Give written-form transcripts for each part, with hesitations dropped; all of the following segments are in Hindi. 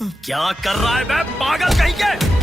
क्या कर रहा है बे पागल कहीं के?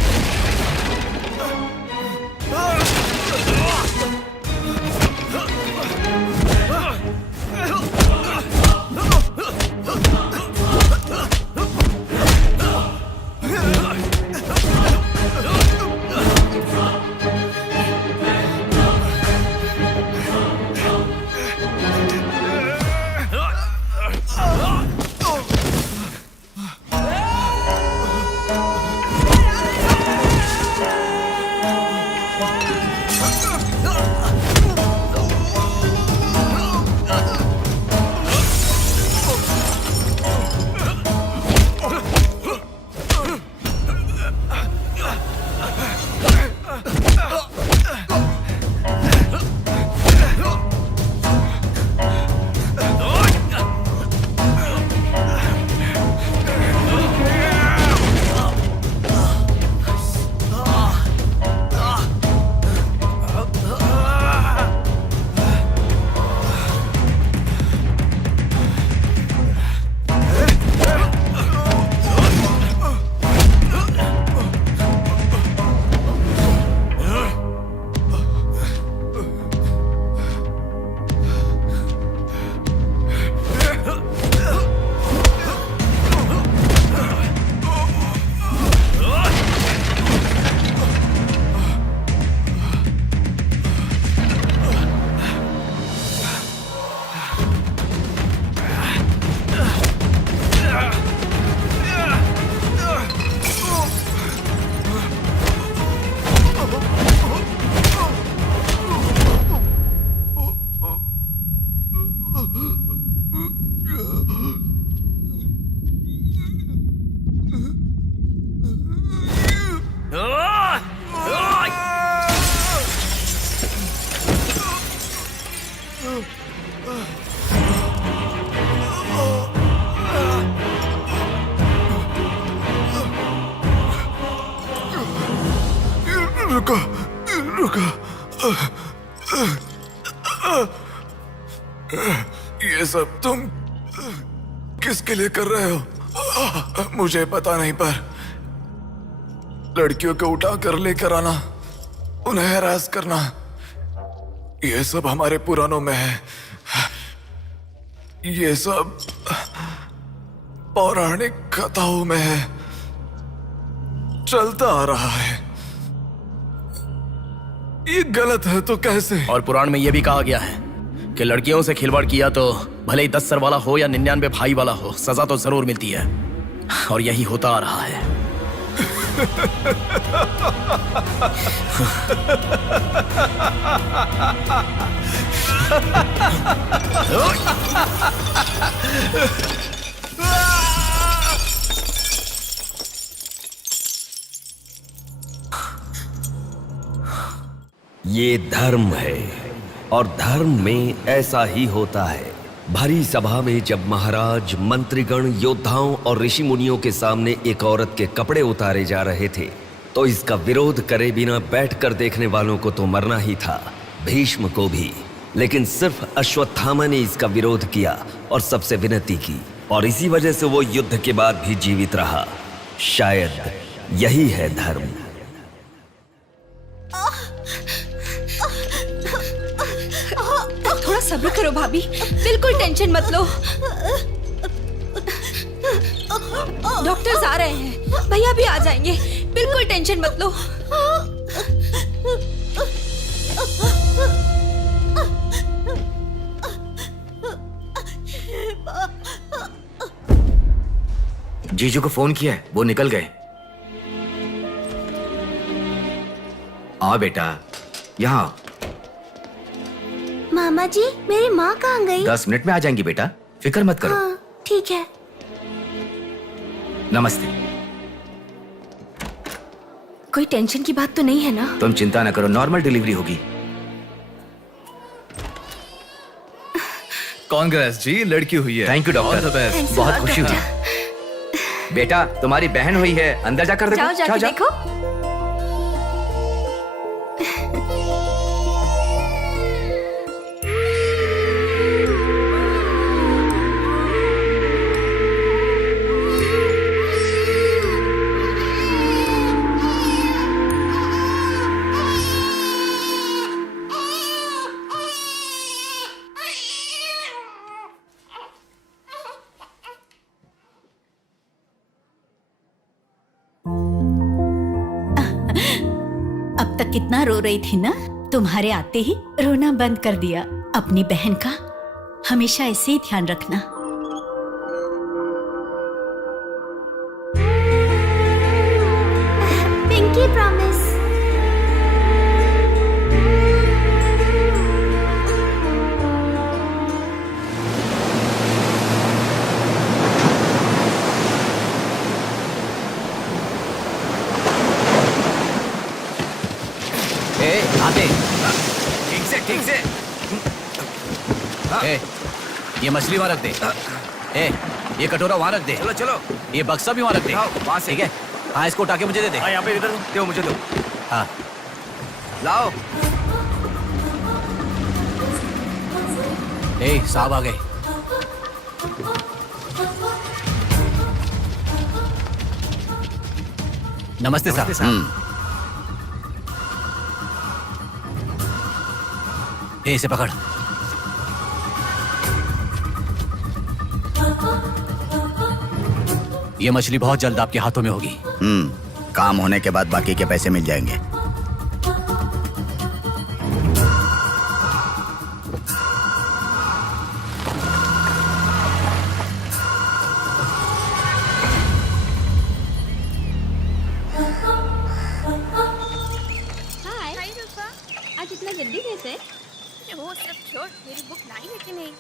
रुको, रुको। ये सब तुम किसके लिए कर रहे हो? मुझे पता नहीं, पर लड़कियों को उठाकर लेकर आना, उन्हें हैरास करना, ये सब हमारे पुराणों में है। ये सब पौराणिक कथाओं में है, चलता आ रहा है। ये गलत है तो कैसे? और पुराण में यह भी कहा गया है कि लड़कियों से खिलवाड़ किया तो भले ही 10 सर वाला हो या 99 भाई वाला हो, सजा तो जरूर मिलती है। और यही होता आ रहा है। ये धर्म है और धर्म में ऐसा ही होता है। भरी सभा में जब महाराज, मंत्रीगण, योद्धाओं और ऋषि मुनियों के सामने एक औरत के कपड़े उतारे जा रहे थे तो इसका विरोध करे बिना बैठकर देखने वालों को तो मरना ही था, भीष्म को भी। लेकिन सिर्फ अश्वत्थामा ने इसका विरोध किया और सबसे विनती की, और इसी वजह से वो युद्ध के बाद भी जीवित रहा। शायद यही है धर्म। थोड़ा सब्र करो भाभी, बिल्कुल टेंशन मत लो। डॉक्टर्स आ रहे हैं, भैया भी आ जाएंगे, बिल्कुल टेंशन मत लो। जीजू को फोन किया है, वो निकल गए। आओ बेटा, यहाँ। मामा जी, मेरी माँ कहाँ गई? 10 मिनट में आ जाएंगी बेटा, फिक्र मत करो। हाँ, ठीक है। नमस्ते। कोई टेंशन की बात तो नहीं है ना? तुम चिंता न करो, नॉर्मल डिलीवरी होगी। कांग्रेस जी, लड़की हुई है। थैंक यू डॉक्टर, बहुत खुशी हुई। बेटा, तुम्हारी बहन हुई है, अंदर जाकर देखो। जाओ जाके देखो। अब तक कितना रो रही थी ना, तुम्हारे आते ही रोना बंद कर दिया। अपनी बहन का हमेशा ऐसे ही ध्यान रखना। Pinky promise. आते ठीक से ए, ये मछली वहां रख दे। ए, ये कटोरा वहां रख दे। चलो चलो, ये बक्सा भी वहां रख दे। वहां से ठीक है। हाँ, इसको उठा के मुझे दे दे। यहाँ पे इधर दो, मुझे दो। हाँ, लाओ। ए, साहब आ गए। नमस्ते साहब। ए, इसे पकड़। ये मछली बहुत जल्द आपके हाथों में होगी। काम होने के बाद बाकी के पैसे मिल जाएंगे। हाय रूपा, आज इतना जल्दी कैसे? वो सब छोड़, मेरी बुक लाई है कि नहीं?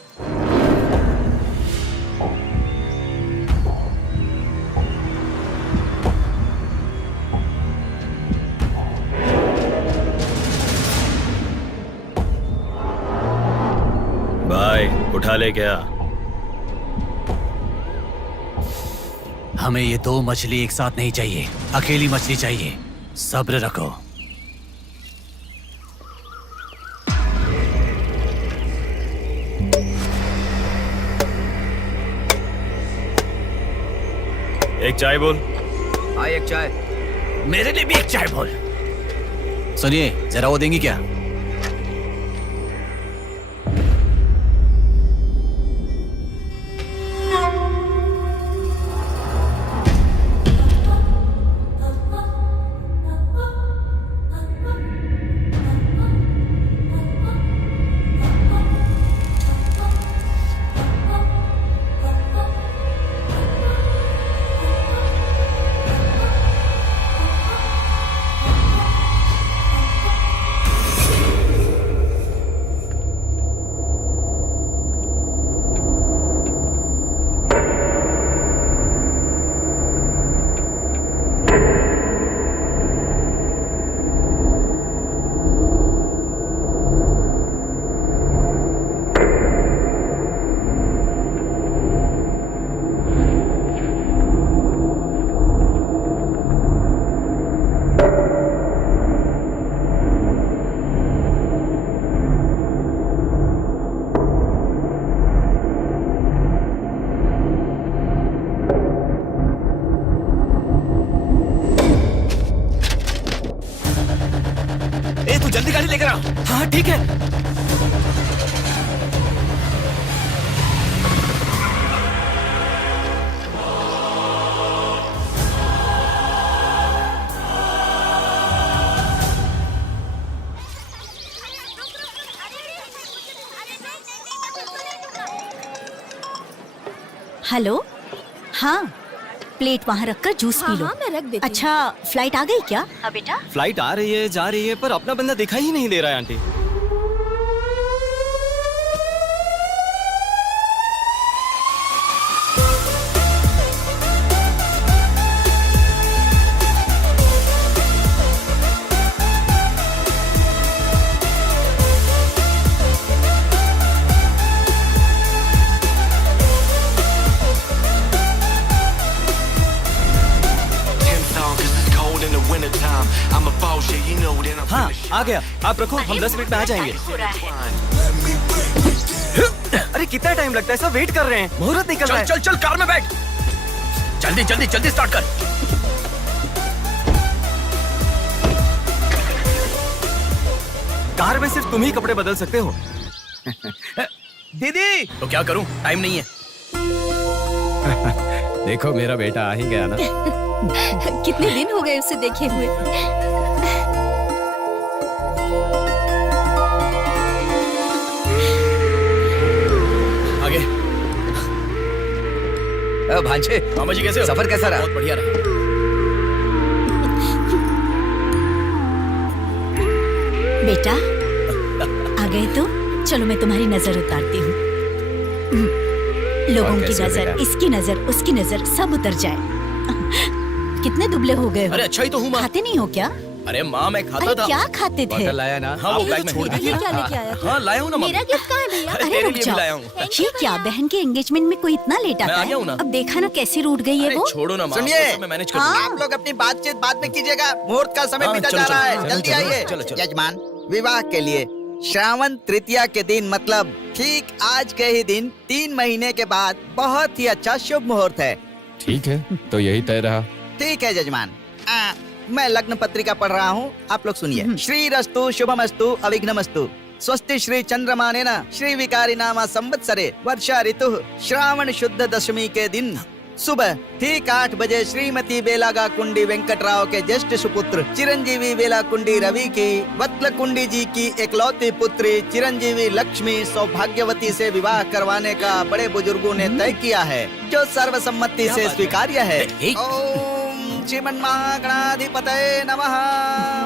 भाई उठा ले क्या? हमें ये दो मछली एक साथ नहीं चाहिए, अकेली मछली चाहिए। सब्र रखो। एक चाय बोल। हाँ, एक चाय। मेरे लिए भी एक चाय बोल। सुनिए, जरा वो देंगी क्या? जल्दी गाड़ी लेकर आ। हाँ ठीक है। हेलो, हाँ, प्लेट वहाँ रखकर जूस पी लो। हाँ, मैं रख देती हूँ। अच्छा, फ्लाइट आ गई क्या? हाँ बेटा। फ्लाइट आ रही है, जा रही है, पर अपना बंदा दिखाई ही नहीं दे रहा है आंटी। हाँ, आ गया। आप रखो, हम 10 मिनट में आ जाएंगे। अरे कितना टाइम लगता है, सब वेट कर रहे हैं, मुहूर्त निकल रहा है। चल चल कार में बैठ। जल्दी जल्दी जल्दी स्टार्ट कर। कार में सिर्फ तुम ही कपड़े बदल सकते हो। दीदी तो क्या करूं, टाइम नहीं है। देखो मेरा बेटा आ ही गया ना। कितने दिन हो गए उसे देखे हुए। आगे। भांजे, मामा जी कैसे हो? सफर कैसा रहा? बहुत बढ़िया रहा। बेटा आ गए तो चलो मैं तुम्हारी नजर उतारती हूँ। लोगों की नजर, इसकी नजर, उसकी नजर सब उतर जाए। कितने दुबले हो गए हो? अरे अच्छा ही तो हूँ माँ। खाते नहीं हो क्या? अरे माँ मैं खाता अरे था। क्या खाते थे? बॉटल लाया ना? हाँ वो ये बैग तो में छोड़ दीजिए, क्या लेके आया था? हाँ लाया हूँ ना माँ। मेरा गिफ्ट कहाँ है भैया? अरे अरे तेरे रुक लिए भी जाओ। लाया हूँ। ये क्या बहन के एंगेजमेंट में कोई इतना लेट आता मैं आ है? गया हूँ ना। अब देखा ना कैसे रूठ गई है अरे वो। छोड़ो ना माँ। सुनिए। वो सब मैं मैनेज कर हाँ। दूंगा। आप लोग अपनी बातचीत बाद में कीजिएगा, मुहूर्त का समय हाँ, बीता चलो, जा रहा चलो, है। चलो, जल्दी चलो, आइए। चलो, चलो। यजमान, विवाह के लिए श्रावण तृतीया के दिन, मतलब ठीक आज के ही दिन 3 महीने के बाद बहुत ही अच्छा शुभ मुहूर्त है। ठीक है, तो यही तय रहा। ठीक है जजमान। मैं लग्न पत्रिका पढ़ रहा हूँ, आप लोग सुनिए। श्रीरस्तु शुभमस्तु अविघ्नमस्तु स्वस्ति श्री चंद्रमानेन श्री विकारी नामा संवत्सरे वर्षा ऋतु श्रावण शुद्ध दशमी के दिन सुबह ठीक 8 बजे श्रीमती बेलागा कुंडी वेंकटराव के ज्येष्ठ सुपुत्र चिरंजीवी बेला कुंडी रवि की वत्ल कुंडी जी की एकलौती पुत्री चिरंजीवी लक्ष्मी सौभाग्यवती से विवाह करवाने का बड़े बुजुर्गों ने तय किया है, जो सर्वसम्मति से स्वीकार्य है। ओम श्रीमन्महागणाधिपतये नमः।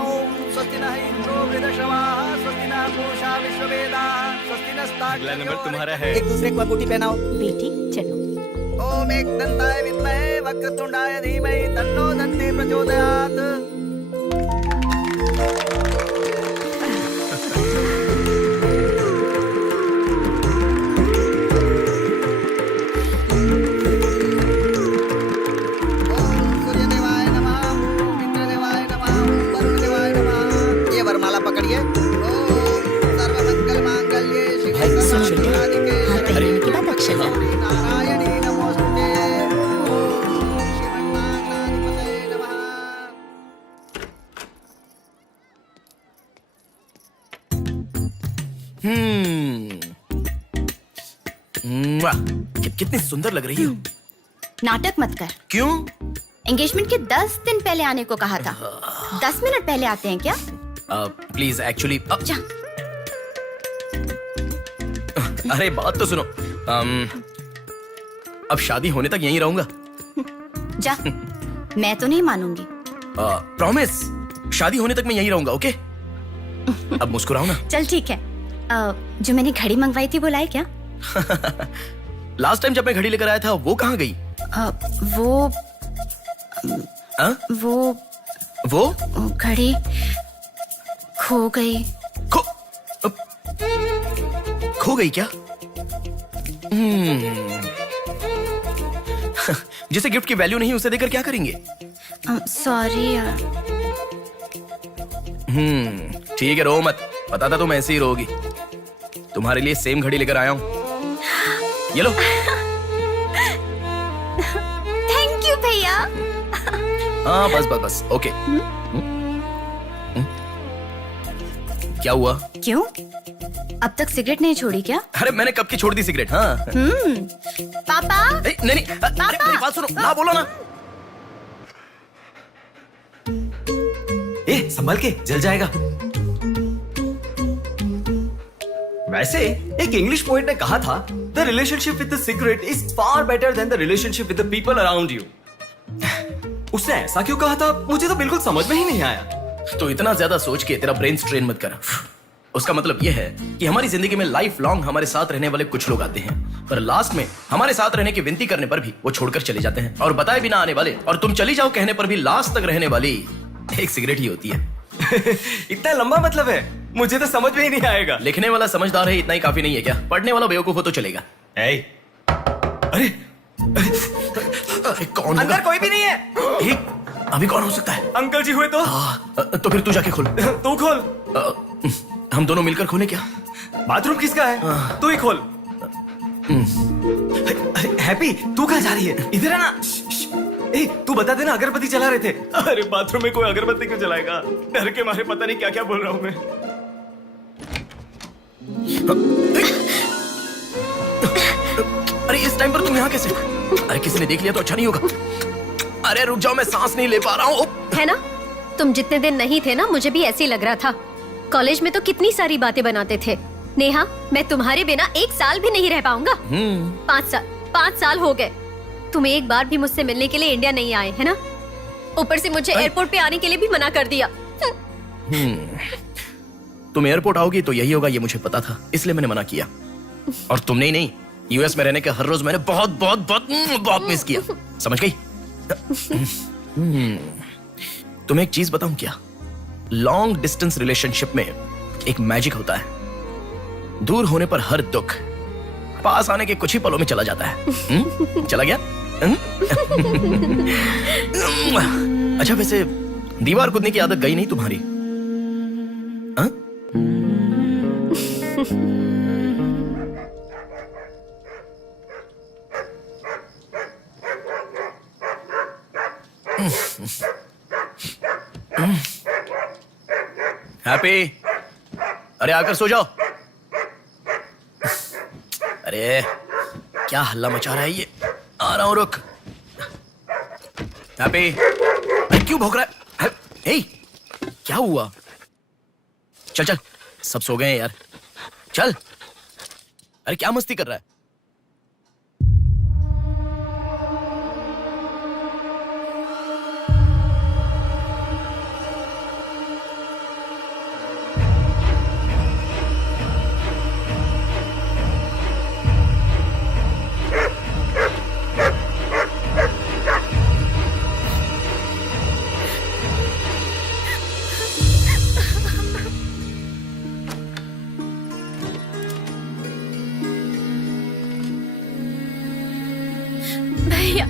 ओम स्वस्ति न इंद्रो वृद्धश्रवाः स्वस्ति न पूषा विश्ववेदाः स्वस्ति अगला नंबर तुम्हारा है। एक दूसरे को अंगूठी पहनाओ। बेटी चलो। ओम एक दंताय विद्महे वक्रतुंडाय धीमहि तन्नो दन्ति प्रचोदयात्। ओम सूर्यदेवाय नमः, ओम इंद्रदेवाय नमः, ओम वरुणदेवाय नमः। ये वरमाला पकड़िए। ओम सर्वमंगल मांगल्ये शिवे सर्वार्थ हाथ पहनने के बाद अक्षर डालो। नारायणी नमोस्तुते। ओम श्रीमन्महागणाधिपतये नमः। कितनी सुंदर लग रही हो। नाटक मत कर। क्यों? एंगेजमेंट के 10 दिन पहले आने को कहा था। 10 मिनट पहले आते हैं क्या? प्लीज एक्चुअली जा। अरे बात तो सुनो। अब शादी होने तक यहीं रहूंगा। जा। मैं तो नहीं मानूंगी। प्रॉमिस, शादी होने तक मैं यहीं रहूंगा। ओके? अब मुस्कुराओ ना। चल ठीक है। जो मैंने घड़ी मंगवाई थी वो लाई क्या? लास्ट टाइम जब मैं घड़ी लेकर आया था वो कहाँ गई? वो घड़ी खो गई। खो गई क्या? जिसे गिफ्ट की वैल्यू नहीं उसे देकर क्या करेंगे? सॉरी यार। ठीक है, रो मत। पता था तुम ऐसे ही रोगी। तुम्हारे लिए सेम घड़ी लेकर आया हूँ। ये लो। थैंक यू भैया। हाँ बस बस बस। ओके। क्या हुआ? क्यों? अब तक सिगरेट नहीं छोड़ी क्या? अरे मैंने कब की छोड़ दी सिगरेट। हाँ। पापा। नहीं नहीं, अरे मेरी बात सुनो ना, बोलो ना। ए, संभल के, जल जाएगा। वैसे एक इंग्लिश पोएट ने कहा था, the relationship with the cigarette is far better than the relationship with the people around you. उसने ऐसा क्यों कहा था, मुझे तो बिल्कुल समझ में ही नहीं आया। तो इतना ज्यादा सोच के तेरा ब्रेन स्ट्रेन मत कर। उसका मतलब यह है कि हमारी जिंदगी में लाइफ लॉन्ग हमारे साथ रहने वाले कुछ लोग आते हैं, पर लास्ट में हमारे साथ रहने की विनती करने पर भी वो छोड़कर चले जाते हैं, और बताए बिना आने वाले और तुम चली जाओ कहने पर भी लास्ट तक रहने वाली एक सिगरेट ही होती है। इतना लंबा मतलब है, मुझे तो समझ में ही नहीं आएगा। लिखने वाला समझदार है इतना ही काफी नहीं है क्या? पढ़ने वाला बेवकूफ हो तो चलेगा। अरे कौन होगा? अंदर कोई भी नहीं है। अभी कौन हो सकता है? अंकल जी हुए तो? तो फिर तू जाके खोल। तू खोल। हम दोनों मिलकर खोले क्या? बाथरूम किसका है? तू ही खोल। हैप्पी, तू कहाँ जा रही है? इधर है ना। ए, तू बता देना, अगरबत्ती जला रहे थे। अरे बाथरूम में कोई अगरबत्ती क्यों जलाएगा? डर के मारे पता नहीं क्या क्या बोल रहा हूँ मैं। अरे इस टाइम पर तुम यहाँ कैसे? अरे किसी ने देख लिया तो अच्छा नहीं होगा। अरे रुक जाओ, मैं सांस नहीं ले पा रहा हूँ। है ना, तुम जितने दिन नहीं थे ना, मुझे भी ऐसे ही लग रहा था। कॉलेज में तो कितनी सारी बातें बनाते थे। नेहा, मैं तुम्हारे बिना 1 साल भी नहीं रह पाऊंगा। 5 साल हो गए। तुम एक बार भी मुझसे मिलने के लिए इंडिया नहीं आए, है ना? ऊपर से मुझे एयरपोर्ट पे आने के लिए भी मना कर दिया। तुम एयरपोर्ट आओगी तो यही होगा, ये मुझे पता था, इसलिए मैंने मना किया। और तुमने ही नहीं, यूएस में रहने के हर रोज मैंने बहुत बहुत बहुत बहुत मिस किया, समझ गई? तुम्हें एक चीज बताऊं क्या? लॉन्ग डिस्टेंस रिलेशनशिप में एक मैजिक होता है। दूर होने पर हर दुख पास आने के कुछ ही पलों में चला जाता है। चला गया? अच्छा, वैसे दीवार कूदने की आदत गई नहीं तुम्हारी? हाँ? हैप्पी, अरे आकर सो जाओ। अरे क्या हल्ला मचा रहा है ये? आ रहा हूं, रुक। हैप्पी, अरे क्यों भौंक रहा है? हे, क्या हुआ? चल चल, सब सो गए हैं यार, चल। अरे क्या मस्ती कर रहा है? भैया,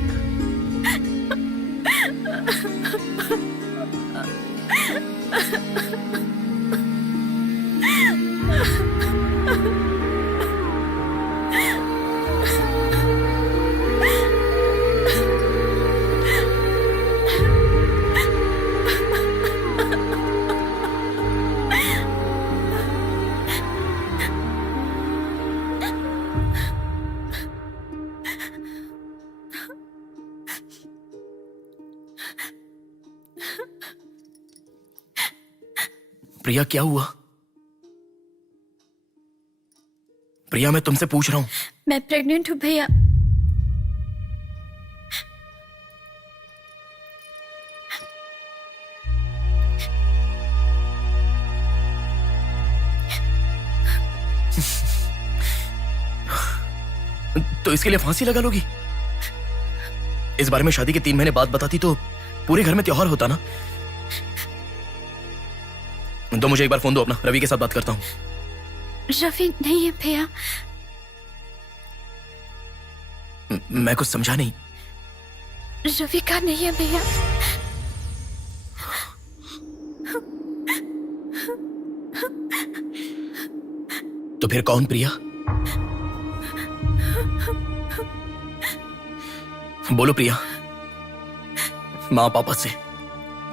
प्रिया, क्या हुआ? प्रिया, मैं तुमसे पूछ रहा हूं। मैं प्रेग्नेंट हूँ भैया। तो इसके लिए फांसी लगा लोगी? इस बारे में शादी के 3 महीने बाद बताती तो पूरे घर में त्योहार होता ना। तो मुझे एक बार फोन दो अपना, रवि के साथ बात करता हूं। रवि नहीं है भैया। मैं कुछ समझा नहीं। रवि का नहीं है भैया। तो फिर कौन? प्रिया, बोलो प्रिया। माँ पापा से,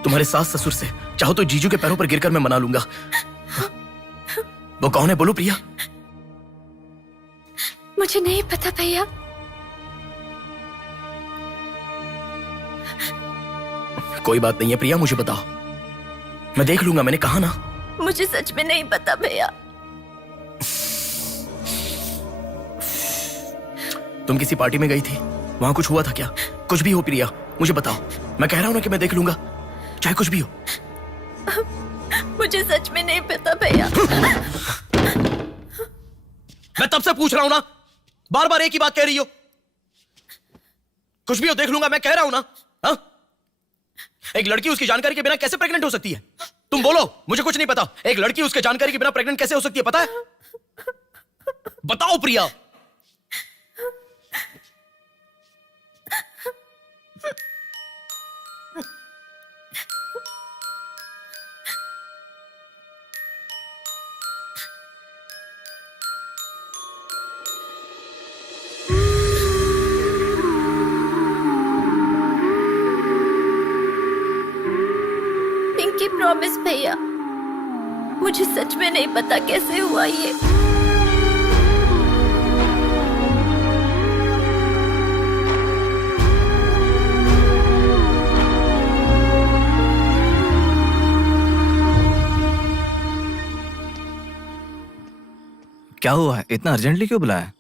तुम्हारे सास ससुर से, चाहो तो जीजू के पैरों पर गिरकर मैं मना लूंगा। वो कौन है? बोलो प्रिया। मुझे नहीं पता भैया। कोई बात नहीं है प्रिया, मुझे बताओ, मैं देख लूंगा, मैंने कहा ना। मुझे सच में नहीं पता भैया। तुम किसी पार्टी में गई थी, वहां कुछ हुआ था क्या? कुछ भी हो प्रिया, मुझे बताओ। मैं कह रहा हूं ना कि मैं देख लूंगा, चाहे कुछ भी हो। मुझे सच में नहीं पता भैया। मैं तब से पूछ रहा हूं ना, बार बार एक ही बात कह रही हो। कुछ भी हो, देख लूंगा, मैं कह रहा हूं ना। हा? एक लड़की उसकी जानकारी के बिना कैसे प्रेग्नेंट हो सकती है? तुम बोलो, मुझे कुछ नहीं पता। एक लड़की उसके जानकारी के बिना प्रेग्नेंट कैसे हो सकती है, पता है? बताओ प्रिया। पिंकी, प्रॉमिस भैया, मुझे सच में नहीं पता कैसे हुआ ये। क्या हुआ है? इतना अर्जेंटली क्यों बुलाया?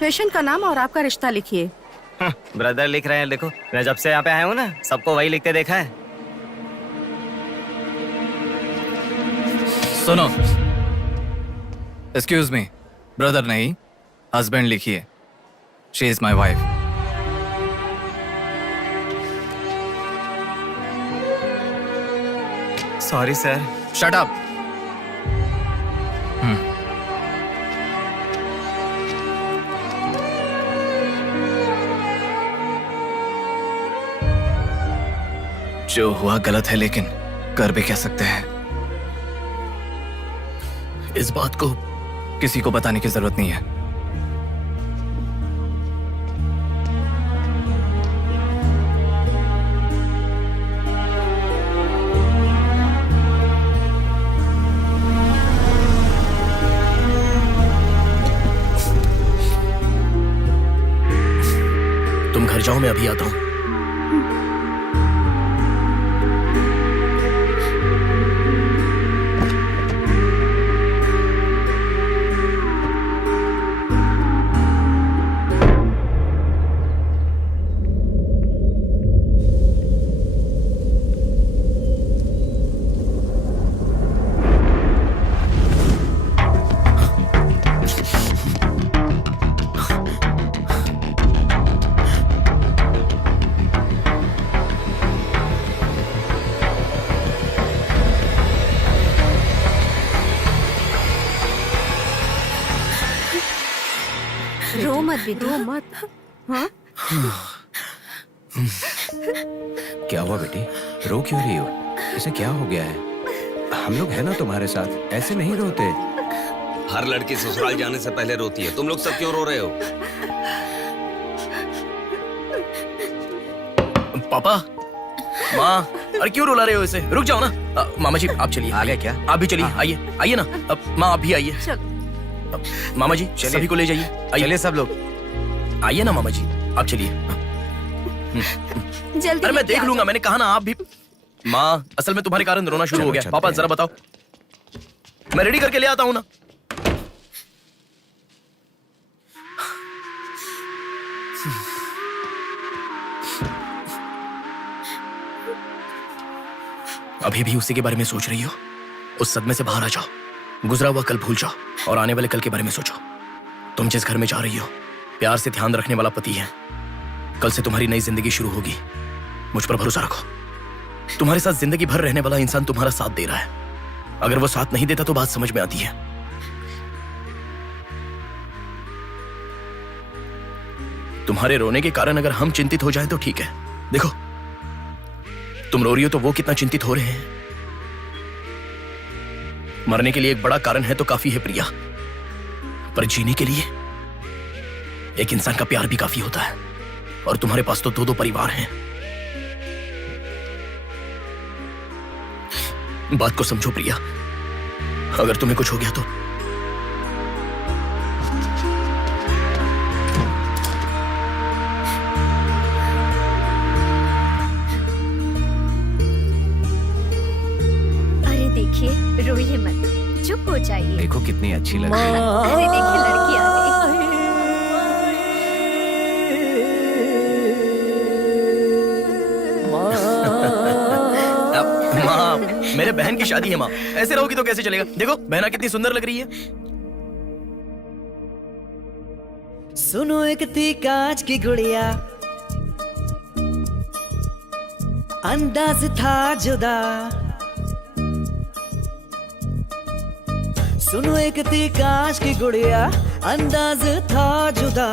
पेशेंट का नाम और आपका रिश्ता लिखिए। ब्रदर लिख रहे हैं, देखो। मैं जब से यहाँ पे आया हूँ ना, सबको वही लिखते देखा है। सुनो, एक्सक्यूज मी, ब्रदर नहीं, हस्बैंड लिखिए। She is my wife. Sorry sir. Shut up. जो हुआ गलत है, लेकिन कर भी क्या सकते हैं। इस बात को किसी को बताने की जरूरत नहीं है। तुम घर जाओ, मैं अभी आता हूं। रो मत बेटा, रो मत। हाँ? क्या हुआ बेटी? रो क्यों रही हो? इसे क्या हो गया है? हम लोग हैं ना तुम्हारे साथ, ऐसे नहीं रोते। हर लड़की ससुराल जाने से पहले रोती है, तुम लोग सब क्यों रो रहे हो? पापा, माँ, अरे क्यों रुला रहे हो इसे? रुक जाओ ना। मामा जी आप चलिए। आ गया क्या? आप भी चलिए, आइए आइए ना। माँ आप भी आइए। मामा जी सभी को ले जाइए। चलिए सब लोग। आइए ना मामा जी, आप चलिए। जल्दी अरे मैं लेके देख आ लूंगा, जाओ। मैंने कहा ना आप भी। माँ, असल में तुम्हारे कारण रोना शुरू हो गया। पापा जरा बताओ, मैं रेडी करके ले आता हूँ ना। अभी भी उसी के बारे में सोच रही हो? उस सदमे से बाहर आ जाओ, गुजरा हुआ कल भूल जाओ और आने वाले कल के बारे में सोचो। तुम जिस घर में जा रही हो, प्यार से ध्यान रखने वाला पति है। कल से तुम्हारी नई जिंदगी शुरू होगी। मुझ पर भरोसा रखो। तुम्हारे साथ जिंदगी भर रहने वाला इंसान तुम्हारा साथ दे रहा है। अगर वो साथ नहीं देता तो बात समझ में आती है। तुम्हारे रोने के कारण अगर हम चिंतित हो जाएं तो ठीक है। देखो, तुम रो रही हो तो वो कितना चिंतित हो रहे हैं। मरने के लिए एक बड़ा कारण है तो काफी है प्रिया, पर जीने के लिए एक इंसान का प्यार भी काफी होता है। और तुम्हारे पास तो 2-2 परिवार हैं। बात को समझो प्रिया, अगर तुम्हें कुछ हो गया तो देखिए, रोइए मत, चुप हो जाइए। देखो कितनी अच्छी लग रही है। अरे देखिए, लड़की आ गई। माँ, मेरे बहन की शादी है माँ, ऐसे रहोगी तो कैसे चलेगा? देखो बहना कितनी सुंदर लग रही है। सुनो एक थी कांच की गुड़िया, अंदाज था जुदा। सुनो एक थी कांच की गुड़िया, अंदाज था जुदा।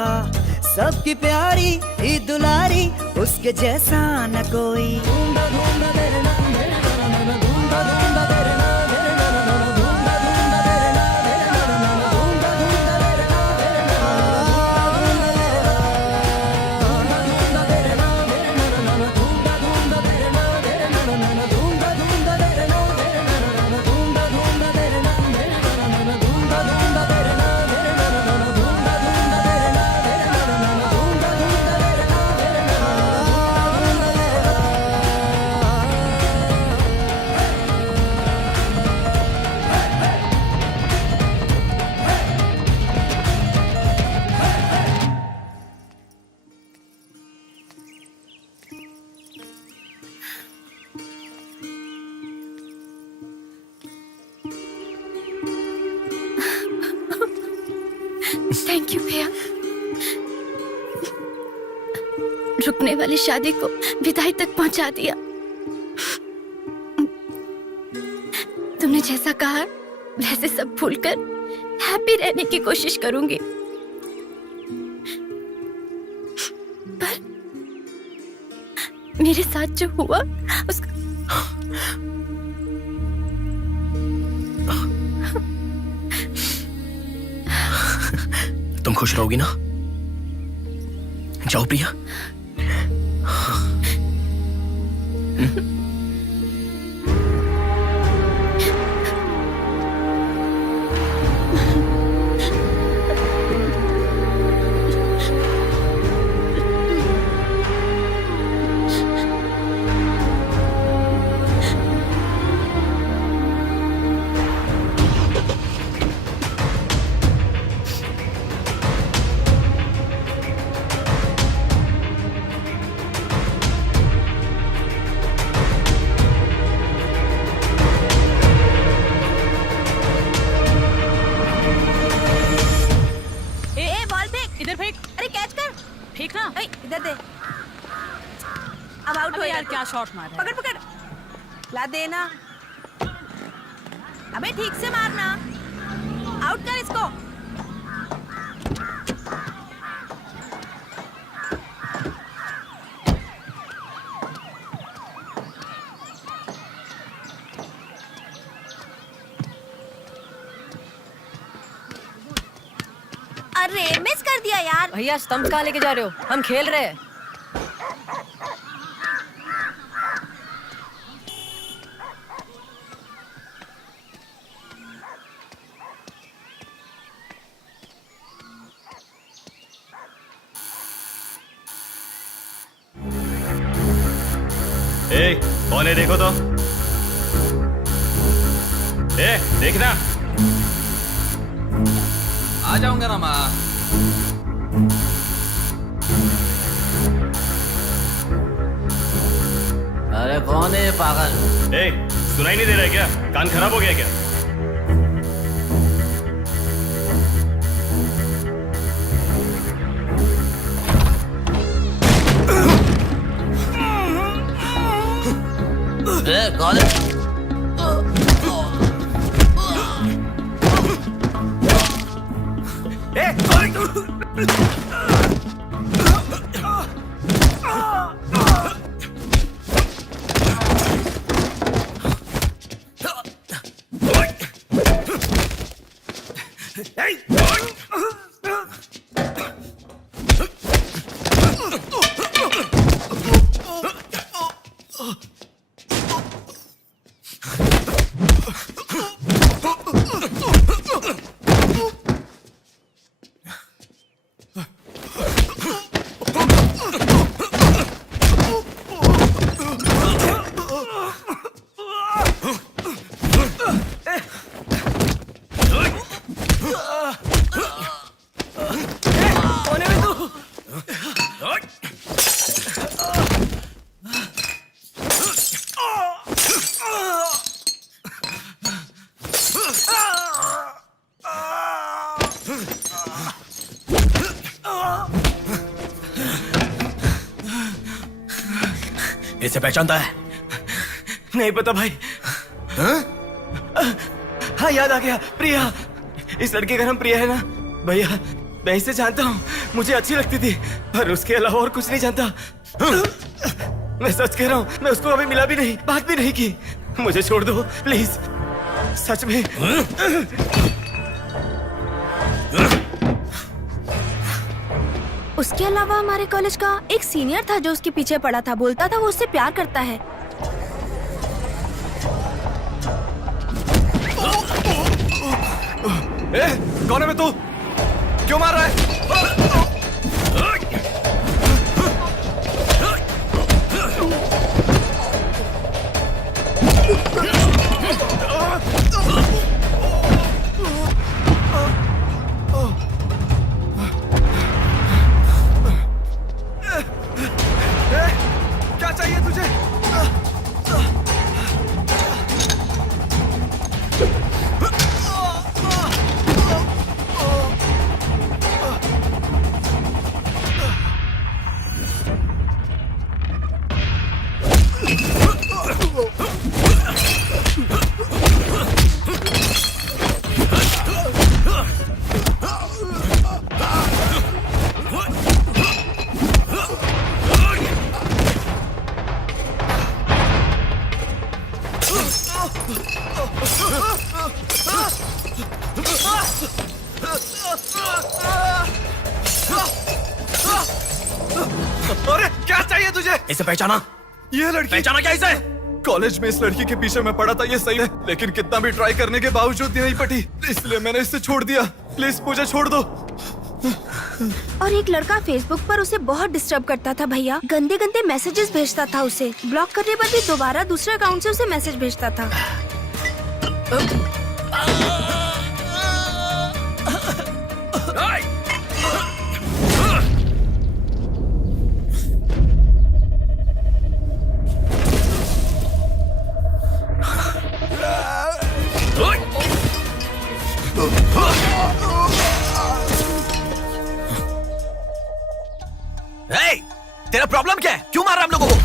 सबकी प्यारी ही दुलारी, उसके जैसा न कोई। गया। रुकने वाली शादी को विदाई तक पहुंचा दिया। तुमने जैसा कहा वैसे सब भूलकर हैप्पी रहने की कोशिश करूंगी, पर मेरे साथ जो हुआ उसका तुम खुश रहोगी ना? जाओ प्रिया। इधर दे। अब आउट हो यार, क्या शॉट मारा। पकड़ पकड़, ला देना। अबे ठीक से मारना, आउट कर इसको। अरे मिस कर दिया यार। भैया स्टंप कहाँ लेके जा रहे हो? हम खेल रहे हैं। ए, कौन है देखो तो। ए, देखना। आ जाऊंगा ना माँ। अरे कौन है ये पागल? ए, सुनाई नहीं दे रहा है क्या? कान खराब हो गया क्या? कौन है? इसे पहचानता है? नहीं पता भाई। हाँ याद आ गया, प्रिया। इस लड़के का नाम प्रिया है ना भैया? मैं इसे जानता हूँ, मुझे अच्छी लगती थी, पर उसके अलावा और कुछ नहीं जानता। मैं सच कह रहा हूँ, मैं उसको अभी मिला भी नहीं, बात भी नहीं की। मुझे छोड़ दो प्लीज, सच में। उसके अलावा हमारे कॉलेज का एक सीनियर था जो उसके पीछे पड़ा था, बोलता था वो उससे प्यार करता है। कौन है तू? क्यों मार रहा है? क्या चाहिए तुझे? अरे क्या चाहिए तुझे? इसे पहचाना? ये लड़की पहचाना क्या इसे? कॉलेज में इस लड़की के पीछे मैं पड़ा था, ये सही है, लेकिन कितना भी ट्राई करने के बावजूद ये नहीं पटी, इसलिए मैंने इसे छोड़ दिया। प्लीज मुझे छोड़ दो। और एक लड़का फेसबुक पर उसे बहुत डिस्टर्ब करता था भैया, गंदे गंदे मैसेजेस भेजता था उसे। ब्लॉक करने पर भी दोबारा दूसरे अकाउंट से उसे मैसेज भेजता था। Hey! तेरा प्रॉब्लम क्या है? क्यों मार रहा हम लोगों को?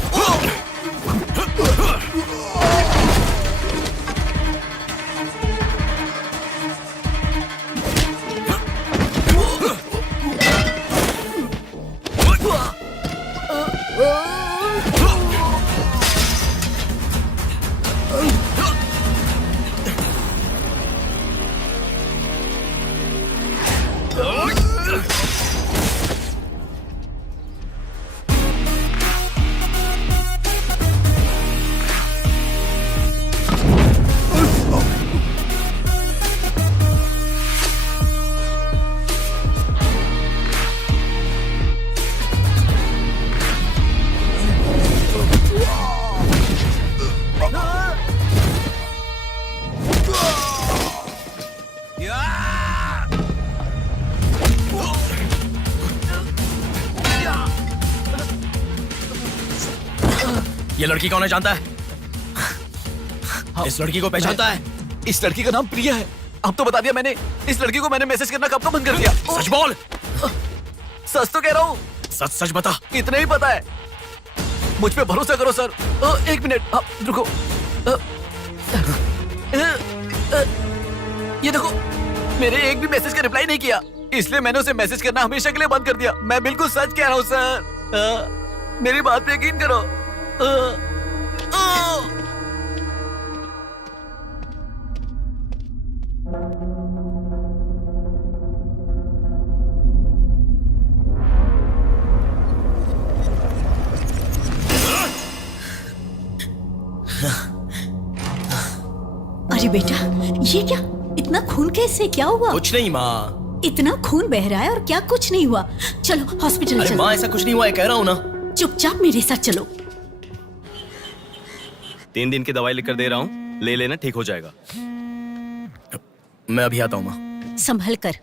ये लड़की कौन है जानता है? इस लड़की को पहचानता है? इस लड़की का नाम प्रिया है। अब तो बता दिया मैंने। इस लड़की को मैंने मैसेज करना कब का बंद कर दिया। सच बोल। सच तो कह रहा हूँ। सच सच बता। इतना ही पता है, मुझ पे भरोसा करो सर। एक मिनट रुको। ये देखो, मेरे एक भी मैसेज का रिप्लाई नहीं किया, इसलिए मैंने उसे मैसेज करना हमेशा के लिए बंद कर दिया। मैं बिल्कुल सच कह रहा हूँ सर, मेरी बात पे यकीन करो। अरे बेटा, ये क्या? इतना खून कैसे? क्या हुआ? कुछ नहीं माँ। इतना खून बह रहा है और क्या कुछ नहीं हुआ? चलो हॉस्पिटल अरे चलो। माँ ऐसा कुछ नहीं हुआ है, कह रहा हूँ ना। चुपचाप मेरे साथ चलो। 3 दिन की दवाई लिखकर दे रहा हूँ, ले लेना, ठीक हो जाएगा। मैं अभी आता हूँ माँ। संभल कर।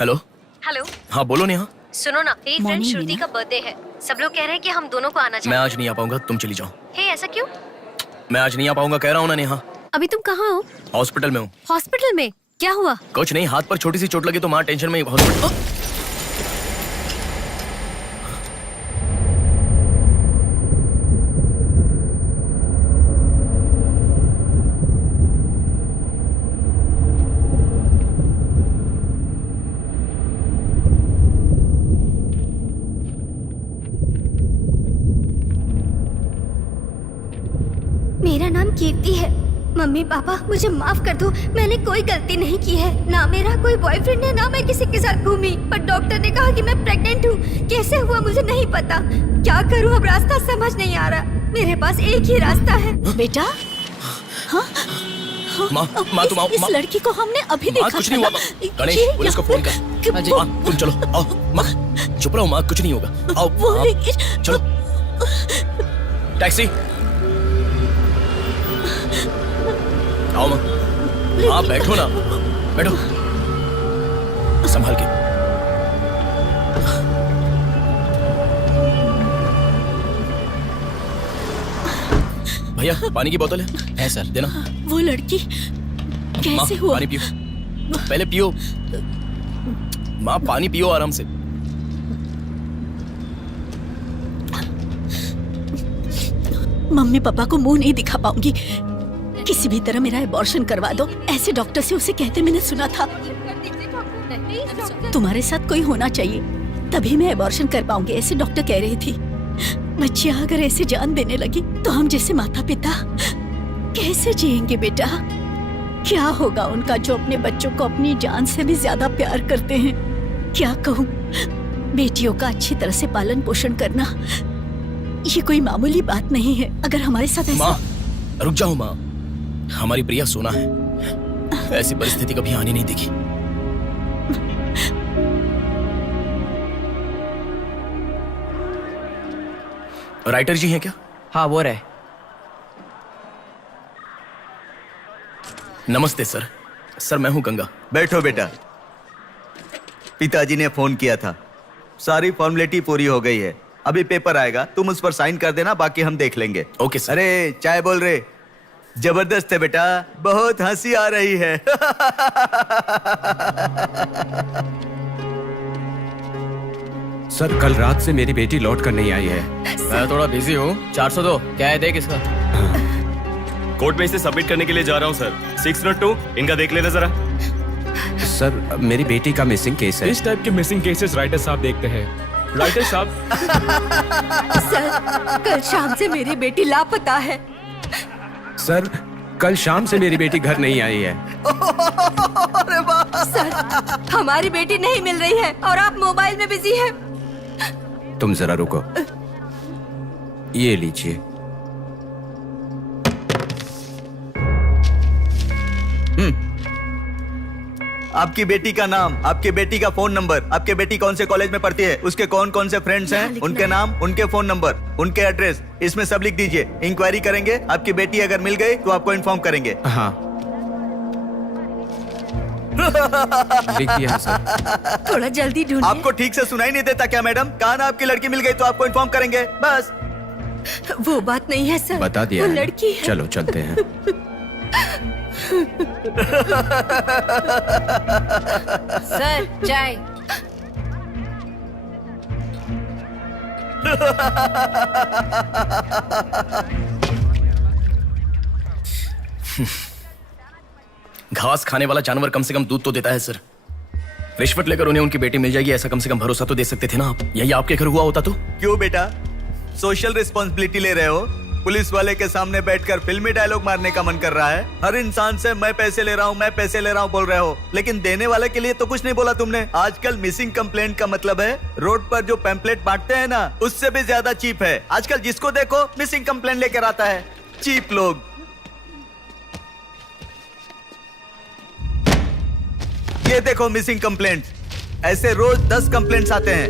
हेलो। हेलो। हाँ बोलो नेहा। सुनो ना, मेरी फ्रेंड श्रुति का बर्थडे है। सब लोग कह रहे हैं कि हम दोनों को आना चाहिए। मैं आज नहीं आ पाऊंगा, तुम चली जाओ। हे, ऐसा क्यों? मैं आज नहीं आ पाऊंगा, कह रहा हूँ ना नेहा। अभी तुम कहाँ हो? हॉस्पिटल में हूँ। हॉस्पिटल में? क्या हुआ? कुछ नहीं, हाथ पर छोटी सी चोट लगी तो माँ टेंशन में हॉस्पिटल। मेरा नाम कीर्ति है। मम्मी पापा मुझे माफ कर दो, मैंने कोई गलती नहीं की है। ना मेरा कोई बॉयफ्रेंड है, ना मैं किसी के साथ घूमी, पर डॉक्टर ने कहा कि मैं प्रेग्नेंट हूँ। कैसे हुआ मुझे नहीं पता। क्या करूँ अब, रास्ता समझ नहीं आ रहा। मेरे पास एक ही रास्ता है। बेटा, हाँ? माँ तुम आओ। इस लड़की को हमने अभी देखा। कुछ नहीं हुआ माँ। गणेश, पुलिस को फोन कर। माँ तुम चलो, आओ। माँ चुप रहो माँ, कुछ नहीं होगा। आओ चलो। टैक्सी। आओ माँ। हाँ बैठो ना, बैठो। संभाल के। भैया पानी की बोतल है सर, देना। वो लड़की कैसे हुआ? पानी पियो, पहले पियो। माँ पानी पियो आराम से। मम्मी पापा को मुंह नहीं दिखा पाऊंगी। किसी भी तरह मेरा एबॉर्शन करवा दो, ऐसे डॉक्टर से उसे कहते मैंने सुना था। तुम्हारे साथ कोई होना चाहिए, तभी मैं एबॉर्शन कर पाऊंगी, ऐसे डॉक्टर कह रही थी। बच्चियां अगर ऐसे जान देने लगी तो हम जैसे माता पिता कैसे जिएंगे बेटा? क्या होगा उनका जो अपने बच्चों को अपनी जान से भी ज्यादा प्यार करते हैं? क्या कहूँ, बेटियों का अच्छी तरह से पालन पोषण करना ये कोई मामूली बात नहीं है। अगर हमारे साथ ऐसा माँ, रुक जाओ माँ। हमारी प्रिया सोना है, ऐसी परिस्थिति कभी आने नहीं देखी। राइटर जी हैं क्या? हाँ वो रहे। नमस्ते सर। सर मैं हूं गंगा। बैठो बेटा। पिताजी ने फोन किया था, सारी फॉर्मेलिटी पूरी हो गई है। अभी पेपर आएगा, तुम उस पर साइन कर देना, बाकी हम देख लेंगे। Okay sir. अरे चाय बोल रहे? जबरदस्त है बेटा, बहुत हंसी आ रही है। सर कल रात से मेरी बेटी लौट कर नहीं आई है। मैं थोड़ा बिजी हूँ। 402 क्या है, देख इसका। कोर्ट में इसे सबमिट करने के लिए जा रहा हूँ सर। 602 इनका देख लेना जरा। सर मेरी बेटी का मिसिंग केस है। इस टाइप के मिसिंग केसेस राइटर साहब देखते हैं। राइटर साहब, सर कल शाम से मेरी बेटी लापता है। सर कल शाम से मेरी बेटी घर नहीं आई है। सर हमारी बेटी नहीं मिल रही है और आप मोबाइल में बिजी हैं। तुम जरा रुको, ये लीजिए। आपकी बेटी का नाम, आपकी बेटी का फोन नंबर, आपकी बेटी कौन से कॉलेज में पढ़ती है, उसके कौन कौन से फ्रेंड्स हैं, उनके नाम, उनके फोन नंबर, उनके एड्रेस, इसमें सब लिख दीजिए। इंक्वायरी करेंगे, आपकी बेटी अगर मिल गई तो आपको इन्फॉर्म करेंगे। हाँ लिख दिया सर। थोड़ा जल्दी ढूंढिए। आपको ठीक से सुनाई नहीं देता क्या मैडम? कहा ना आपकी लड़की मिल गई तो आपको इन्फॉर्म करेंगे, बस। वो बात नहीं है सर, बता दिया वो है। लड़की है। चलो चलते हैं। सर चाय। घास खाने वाला जानवर कम से कम दूध तो देता है सर। रिश्वत लेकर उन्हें उनकी बेटी मिल जाएगी, ऐसा कम से कम भरोसा तो दे सकते थे ना आप। यही आपके घर हुआ होता तो? क्यों बेटा, सोशल रिस्पॉन्सिबिलिटी ले रहे हो? पुलिस वाले के सामने बैठकर फिल्मी डायलॉग मारने का मन कर रहा है? हर इंसान से मैं पैसे ले रहा हूँ, मैं पैसे ले रहा हूँ बोल रहे हो, लेकिन देने वाले के लिए तो कुछ नहीं बोला तुमने। आजकल मिसिंग कंप्लेंट का मतलब है रोड पर जो पैम्पलेट बांटते हैं ना, उससे भी ज्यादा चीप है। आजकल जिसको देखो मिसिंग कंप्लेंट लेकर आता है, चीप लोग। ये देखो मिसिंग कंप्लेंट, ऐसे रोज 10 कंप्लेंट्स आते हैं।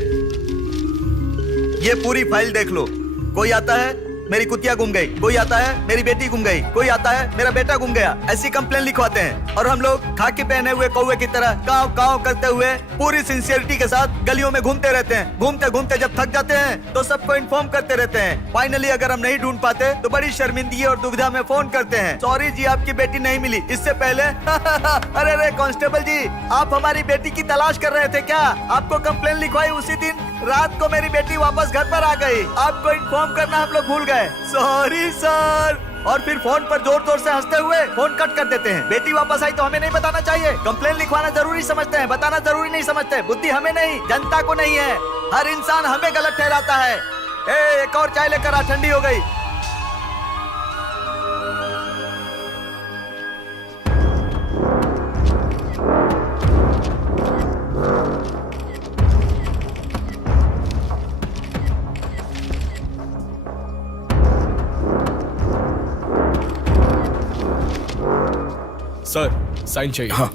ये पूरी फाइल देख लो। कोई आता है मेरी कुतिया गुम गई, कोई आता है मेरी बेटी गुम गई, कोई आता है मेरा बेटा गुम गया, ऐसी कंप्लेंट लिखवाते हैं। और हम लोग खाकी पहने हुए कौवे की तरह काव काव करते हुए पूरी सिंसियरिटी के साथ गलियों में घूमते रहते हैं। घूमते घूमते जब थक जाते हैं तो सबको इन्फॉर्म करते रहते हैं। फाइनली अगर हम नहीं ढूंढ पाते तो बड़ी शर्मिंदगी और दुविधा में फोन करते हैं, सॉरी जी आपकी बेटी नहीं मिली। इससे पहले अरे अरे कांस्टेबल जी, आप हमारी बेटी की तलाश कर रहे थे क्या? आपको कंप्लेंट लिखवाई उसी दिन रात को मेरी बेटी वापस घर पर आ गई, आपको इन्फॉर्म करना हम लोग भूल गए, सॉरी सर। और फिर फोन पर जोर जोर से हंसते हुए फोन कट कर देते हैं। बेटी वापस आई तो हमें नहीं बताना चाहिए। कंप्लेंट लिखवाना जरूरी समझते हैं, बताना जरूरी नहीं समझते। बुद्धि हमें नहीं, जनता को नहीं है। हर इंसान हमें गलत ठहराता है। एक और चाय लेकर आ, ठंडी हो गई। सर साइन चाहिए। हाँ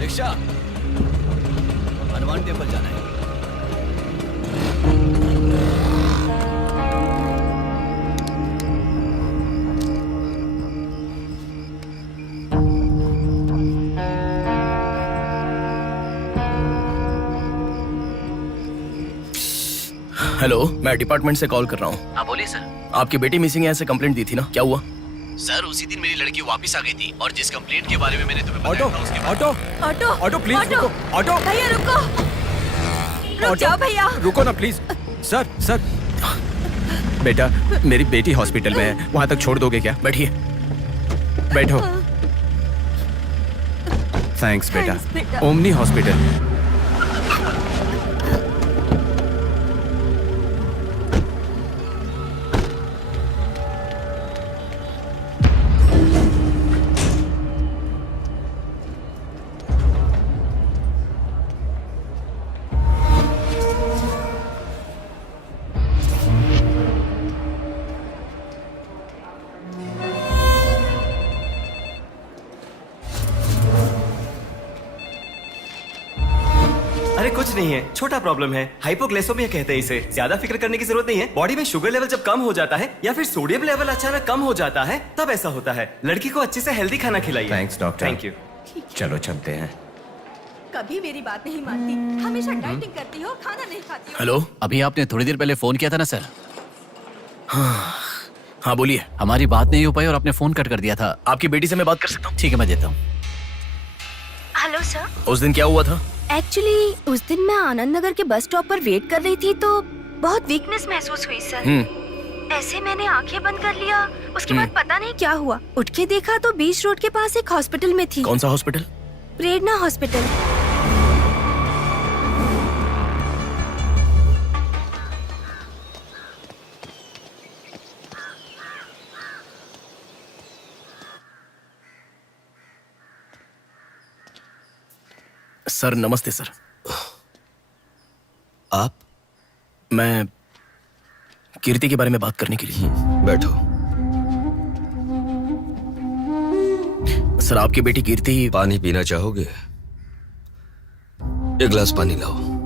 रिक्शा, हनुमान टेम्पल जाना है। हेलो, मैं डिपार्टमेंट से कॉल कर रहा हूँ। हाँ बोलिए सर। आपकी बेटी मिसिंग है, ऐसे कंप्लेंट दी थी ना, क्या हुआ? सर उसी दिन मेरी लड़की वापस आ गई थी और जिस कंप्लेंट के बारे में मैंने तुम्हें ऑटो बताया था उसके बाद ऑटो ऑटो ऑटो प्लीज रुको। ऑटो भैया रुको, रुक जाओ भैया। रुको ना प्लीज। सर सर बेटा, मेरी बेटी हॉस्पिटल में है, वहां तक छोड़ दोगे क्या? बैठिए। बैठो। थैंक्स बेटा। Thanks, बेटा। Omni hospital. कुछ नहीं है, छोटा प्रॉब्लम है, हाइपोग्लाइसेमिया कहते हैं इसे। ज्यादा फिक्र करने की जरूरत नहीं है। बॉडी में शुगर लेवल जब कम हो जाता है या फिर सोडियम लेवल अचानक कम हो जाता है तब ऐसा होता है। लड़की को अच्छे से हेल्दी खाना खिलाइए। Thanks doctor. Thank you. चलो चलते हैं। कभी मेरी बात नहीं मानती, हमेशा डाइटिंग करती हो, खाना नहीं खाती हो। हेलो, अभी आपने थोड़ी देर पहले फोन किया था ना सर? हाँ बोलिए। हमारी बात नहीं हो पाई और आपने फोन कट कर दिया था। आपकी बेटी से मैं बात कर सकता हूँ? ठीक है, मैं देता हूँ। Hello sir. उस दिन क्या हुआ था? एक्चुअली उस दिन मैं आनंद नगर के बस स्टॉप पर वेट कर रही थी तो बहुत वीकनेस महसूस हुई सर। ऐसे मैंने आंखें बंद कर लिया। उसके बाद पता नहीं क्या हुआ, उठ के देखा तो बीच रोड के पास एक हॉस्पिटल में थी। कौन सा हॉस्पिटल? प्रेरणा हॉस्पिटल। सर नमस्ते सर। आप? मैं कीर्ति के बारे में बात करने के लिए। बैठो। सर आपकी बेटी कीर्ति। पानी पीना चाहोगे? एक गिलास पानी लाओ।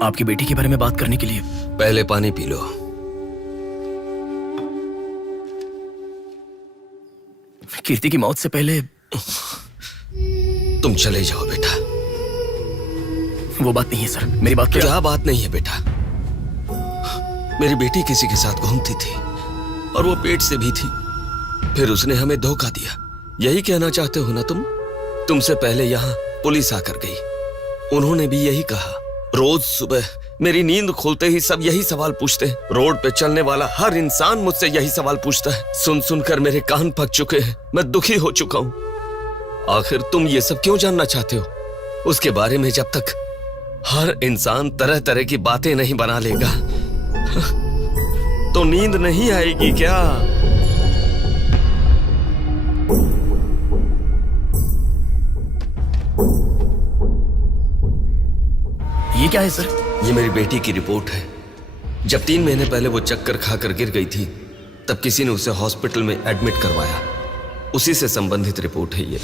आपकी बेटी के बारे में बात करने के लिए। पहले पानी पी लो। कीर्ति की मौत से पहले। तुम चले जाओ बेटा। वो बात नहीं है सर, मेरी बात क्या बात नहीं है बेटा? मेरी बेटी किसी के साथ घूमती थी और वो पेट से भी थी, फिर उसने हमें धोखा दिया। यही कहना चाहते हो ना तुम? तुमसे पहले यहाँ पुलिस आकर गई, उन्होंने भी यही कहा। रोज सुबह मेरी नींद खुलते ही सब यही सवाल पूछते हैं। रोड पे चलने वाला हर इंसान मुझसे यही सवाल पूछता है। सुन सुनकर मेरे कान पक चुके हैं, मैं दुखी हो चुका हूँ। आखिर तुम ये सब क्यों जानना चाहते हो? उसके बारे में जब तक हर इंसान तरह तरह की बातें नहीं बना लेगा तो नींद नहीं आएगी क्या? ये क्या है सर? ये मेरी बेटी की रिपोर्ट है। जब 3 महीने पहले वो चक्कर खाकर गिर गई थी तब किसी ने उसे हॉस्पिटल में एडमिट करवाया। उसी से संबंधित रिपोर्ट है ये।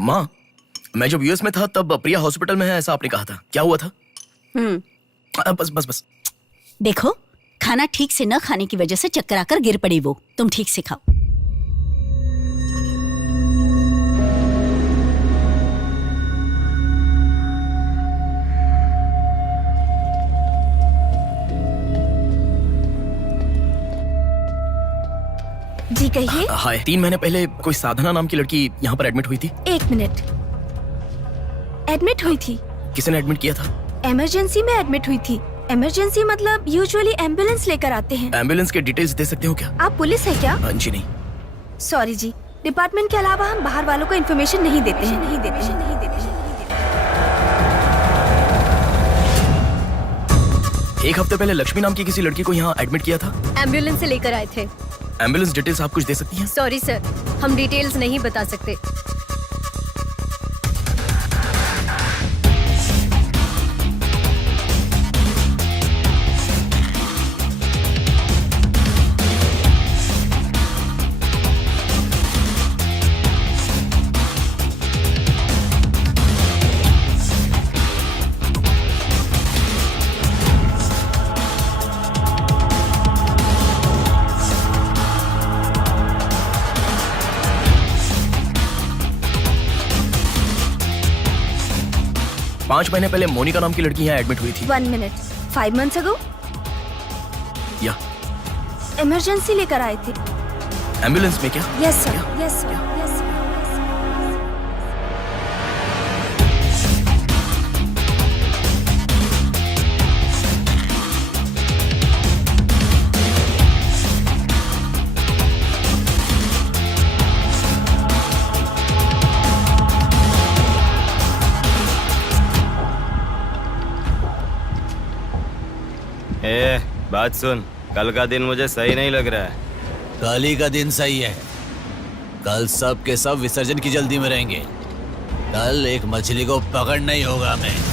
माँ, मैं जब यूएस में था तब प्रिया हॉस्पिटल में है ऐसा आपने कहा था, क्या हुआ था? बस बस बस। देखो, खाना ठीक से न खाने की वजह से चक्कर आकर गिर पड़ी वो। तुम ठीक से खाओ। जी कहिए। हाय। 3 महीने पहले कोई साधना नाम की लड़की यहाँ पर एडमिट हुई थी। 1 मिनट। एडमिट हुई थी? किसने एडमिट किया था? इमरजेंसी में एडमिट हुई थी। इमरजेंसी मतलब यूजुअली एम्बुलेंस लेकर आते हैं। एम्बुलेंस के डिटेल्स दे सकते हो क्या? आप पुलिस है क्या? जी नहीं। सॉरी जी, डिपार्टमेंट के अलावा हम बाहर वालों को इन्फॉर्मेशन नहीं देते हैं। नहीं देते हैं, नहीं देते हैं। 1 हफ्ते पहले लक्ष्मी नाम की किसी लड़की को यहाँ एडमिट किया था। एम्बुलेंस से लेकर आए थे। एम्बुलेंस डिटेल्स आप कुछ दे सकती हैं? सॉरी सर, हम डिटेल्स नहीं बता सकते। पांच महीने पहले मोनिका नाम की लड़की यहाँ एडमिट हुई थी। 1 मिनट। 5 months ago? या इमरजेंसी लेकर आए थे। एम्बुलेंस में क्या? Yes sir, yes sir, yes sir. बात सुन, कल का दिन मुझे सही नहीं लग रहा है। कल ही का दिन सही है, कल सब के सब विसर्जन की जल्दी में रहेंगे। कल एक मछली को पकड़ना ही होगा हमें।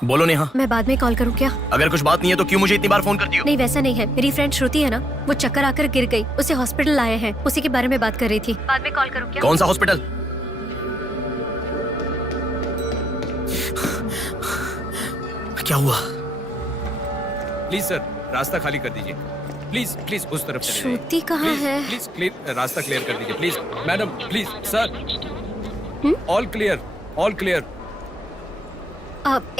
बोलो नेहा। मैं बाद में कॉल करूँ क्या? अगर कुछ बात नहीं है तो क्यों मुझे इतनी बार फोन करती हो? नहीं वैसा नहीं है, मेरी फ्रेंड श्रुति है ना, वो चक्कर आकर गिर गई, उसे हॉस्पिटल लाए हैं, उसी के बारे में बात कर रही थी। बाद में कॉल करूँ क्या? कौन सा हॉस्पिटल? क्या हुआ? प्लीज सर, रास्ता खाली कर दीजिए। प्लीज प्लीज उस तरफ चले जाइए। श्रुति कहाँ है? प्लीज क्लियर, रास्ता क्लियर कर दीजिए please. Madam please sir, all clear, all clear.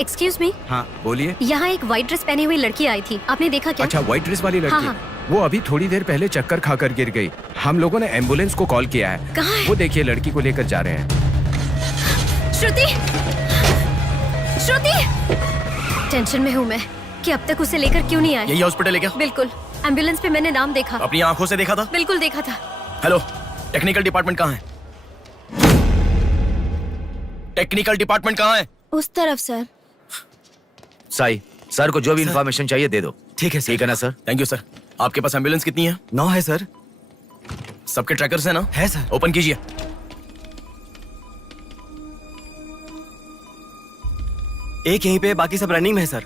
Excuse me, हाँ बोलिए। यहाँ एक व्हाइट ड्रेस पहनी हुई लड़की आई थी, आपने देखा क्या? अच्छा, व्हाइट ड्रेस वाली लड़की? हाँ, हाँ। वो अभी थोड़ी देर पहले चक्कर खाकर गिर गई। हम लोगों ने एम्बुलेंस को कॉल किया है। कहाँ है? वो देखिए लड़की को लेकर जा रहे हैं। श्रुति, श्रुति! टेंशन में हूँ मैं कि अब तक उसे लेकर क्यों नहीं आए। यही हॉस्पिटल है क्या? बिल्कुल, एम्बुलेंस पे मैंने नाम देखा। अपनी आंखों से देखा था? बिल्कुल देखा था। हेलो, टेक्निकल डिपार्टमेंट कहाँ है? टेक्निकल डिपार्टमेंट कहाँ है? उस तरफ सर। साई, सर को जो भी इंफॉर्मेशन चाहिए दे दो। ठीक है सर। ठीक है ना सर? Thank you sir. आपके पास एम्बुलेंस कितनी है? 9 है सर। सबके ट्रैकर्स है ना? है सर। ओपन कीजिए। एक यहीं पे, बाकी सब रनिंग में है सर।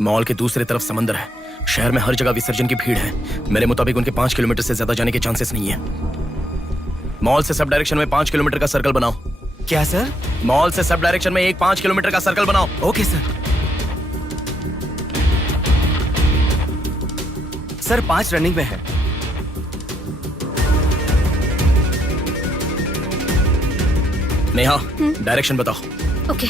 मॉल के दूसरी तरफ समंदर है। शहर में हर जगह विसर्जन की भीड़ है। मेरे मुताबिक उनके 5 किलोमीटर से ज्यादा जाने के चांसेस नहीं है। मॉल से सब डायरेक्शन में 5 किलोमीटर का सर्कल बनाओ। क्या सर? मॉल से सब डायरेक्शन में एक 5 किलोमीटर का सर्कल बनाओ। Okay sir. सर 5 रनिंग में है। नेहा, डायरेक्शन बताओ। ओके।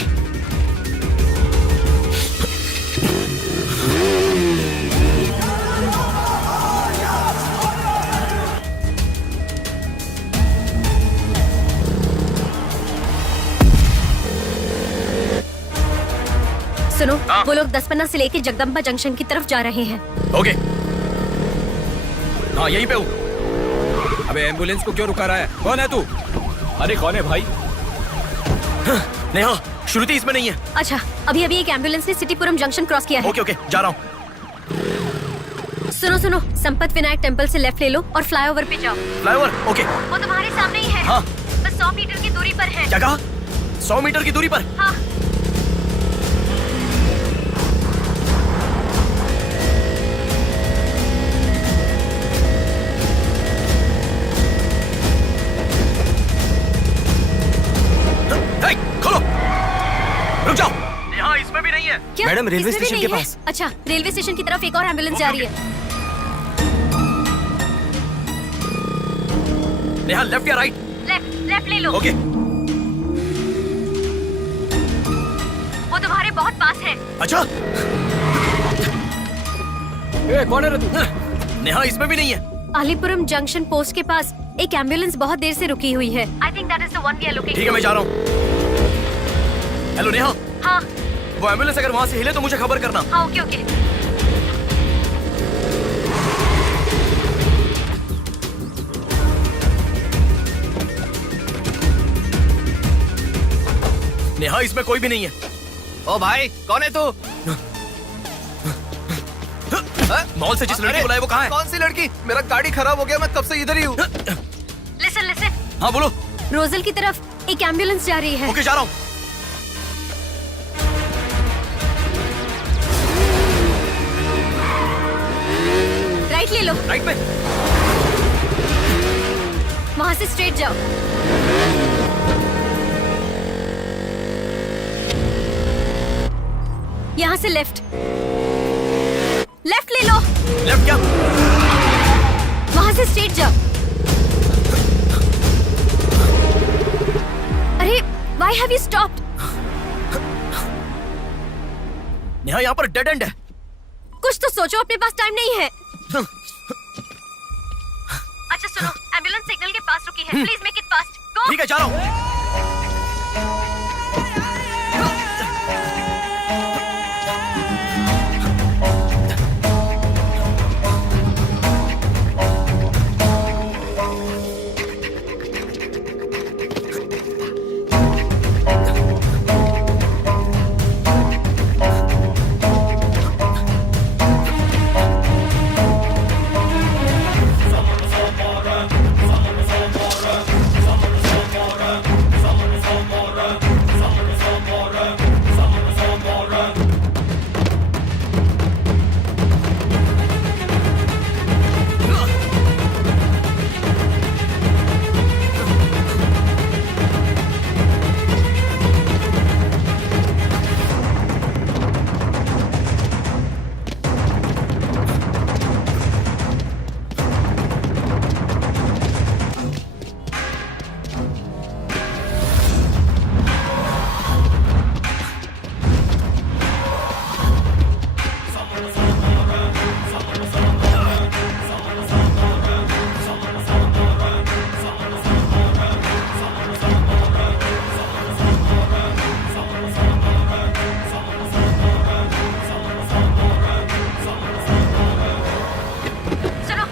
सुनो, वो लोग 10 से लेके जगदम्बा जंक्शन की तरफ जा रहे हैं। ओके। हाँ यहीं पे हूँ। अबे एम्बुलेंस को क्यों रुका रहा है? कौन है तू? अरे कौन है भाई? नेहा, श्रुति इसमें नहीं है। अच्छा, अभी अभी एक एम्बुलेंस ने सिटीपुरम जंक्शन क्रॉस किया है। ओके ओके, जा रहा हूँ। सुनो सुनो, संपत विनायक टेम्पल से लेफ्ट ले लो और फ्लाईओवर पे जाओ। फ्लाईओवर? ओके। वो तुम्हारे सामने ही है। हाँ। बस 100 मीटर की दूरी पर है। क्या कहा? 100 मीटर की दूरी पर? हाँ। खोलो, रुक जाओ। यहाँ इसमें भी नहीं है। क्या? मैडम, रेलवे इसमें भी स्टेशन के नहीं है? पास। अच्छा, रेलवे स्टेशन की तरफ एक और एम्बुलेंस जा रही है। नेहा, लेफ्ट या राइट? लेफ्ट, लेफ्ट ले लो। ओके। वो तुम्हारे बहुत पास है। अच्छा, कौन है रे तू? नेहा इसमें भी नहीं है। अलीपुरम जंक्शन पोस्ट के पास एक एम्बुलेंस बहुत देर से रुकी हुई है। I think that is the one we are looking. ठीक है, मैं जा रहा हूँ। हेलो नेहा। हाँ। वो एम्बुलेंस अगर वहाँ से हिले तो मुझे खबर करना। हाँ, ओके ओके। नेहा इसमें कोई भी नहीं है। ओ भाई, कौन है तू? मॉल से जिस लड़की को बुलाया वो कहाँ है? कौन सी लड़की? मेरा गाड़ी खराब हो गया, मैं कब से इधर ही हूँ। लिसन लिसन, हाँ बोलो। रोजल की तरफ एक एम्बुलेंस जा रही है। ओके, जा रहा हूँ। राइट ले लो। राइट में? वहाँ से स्ट्रेट जाओ। यहाँ से लेफ्ट, लेफ्ट ले लो। लेफ्ट क्या? वहाँ से स्ट्रेट जाओ। अरे, why have you stopped? Neha यहाँ पर डेड एंड है। कुछ तो सोचो, अपने पास टाइम नहीं है। अच्छा सुनो, एम्बुलेंस सिग्नल के पास रुकी है, प्लीज मेक इट फास्ट। गो। ठीक है, जा रहा हूँ।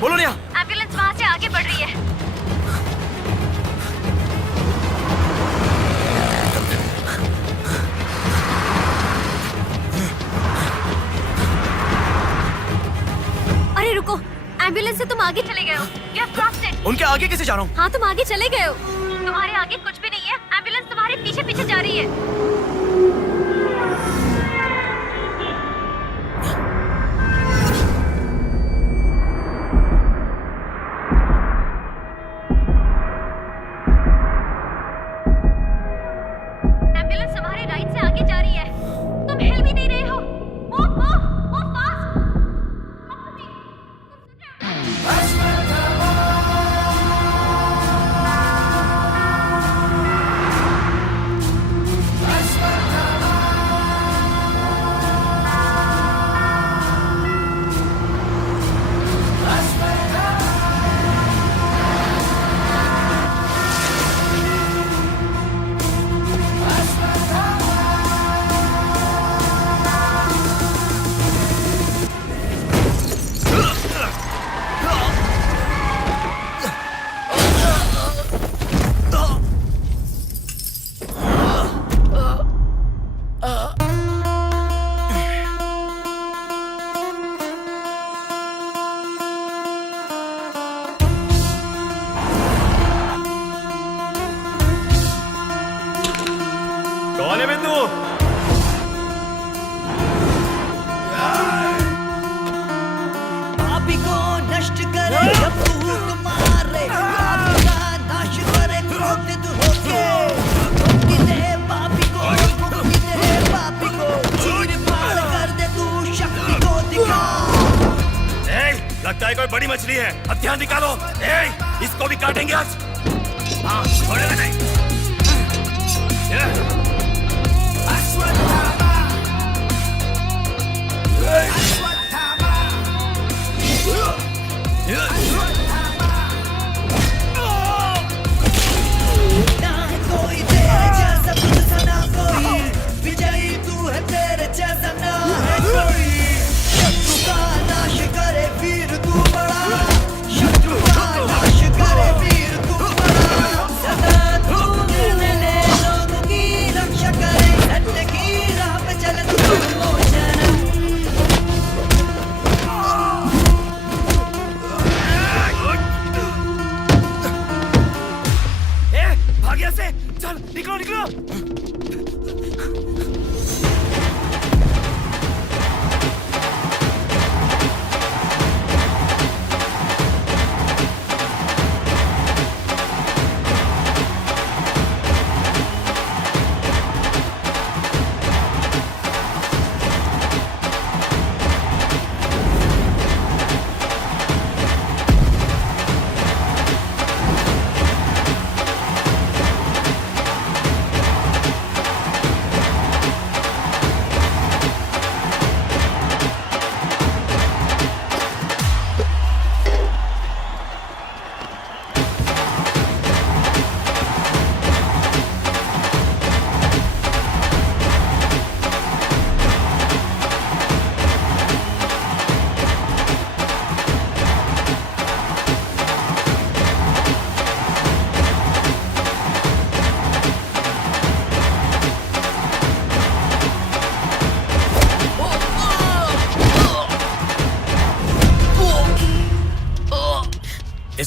बोलो नेहा। एम्बुलेंस वहाँ से आगे बढ़ रही है। अरे रुको, एम्बुलेंस से तुम आगे चले गए हो। You have crossed it। उनके आगे कैसे जा रहा हूँ? हाँ, तुम आगे चले गए हो। तुम्हारे आगे कुछ भी नहीं है, एम्बुलेंस तुम्हारे पीछे पीछे जा रही है। एम्बुलेंस तुम्हारे राइट से आगे जा रही है, तुम हिल भी नहीं रहे हो। Move fast. कौन है बिंदु? पापी को नष्ट करे या फूट मारे, पापी का नाश करे क्रोधित होके। मुक्ति दे पापी को, मुक्ति दे पापी को, चीर फाड़ कर दे तू शक्ति को दिखा। लगता है कोई बड़ी मछली है, अब ध्यान निकालो। इसको भी काटेंगे आज। हाँ, छोड़ेगा नहीं। ना है कोई तेरे जैसा, तुझसा ना कोई, विजयी तू है, तेरे जैसा ना है कोई। शत्रु का नाश करे वीर तू बड़ा, शत्रु का नाश करे वीर तू बड़ा। सदा तू निर्णय ले लोगों की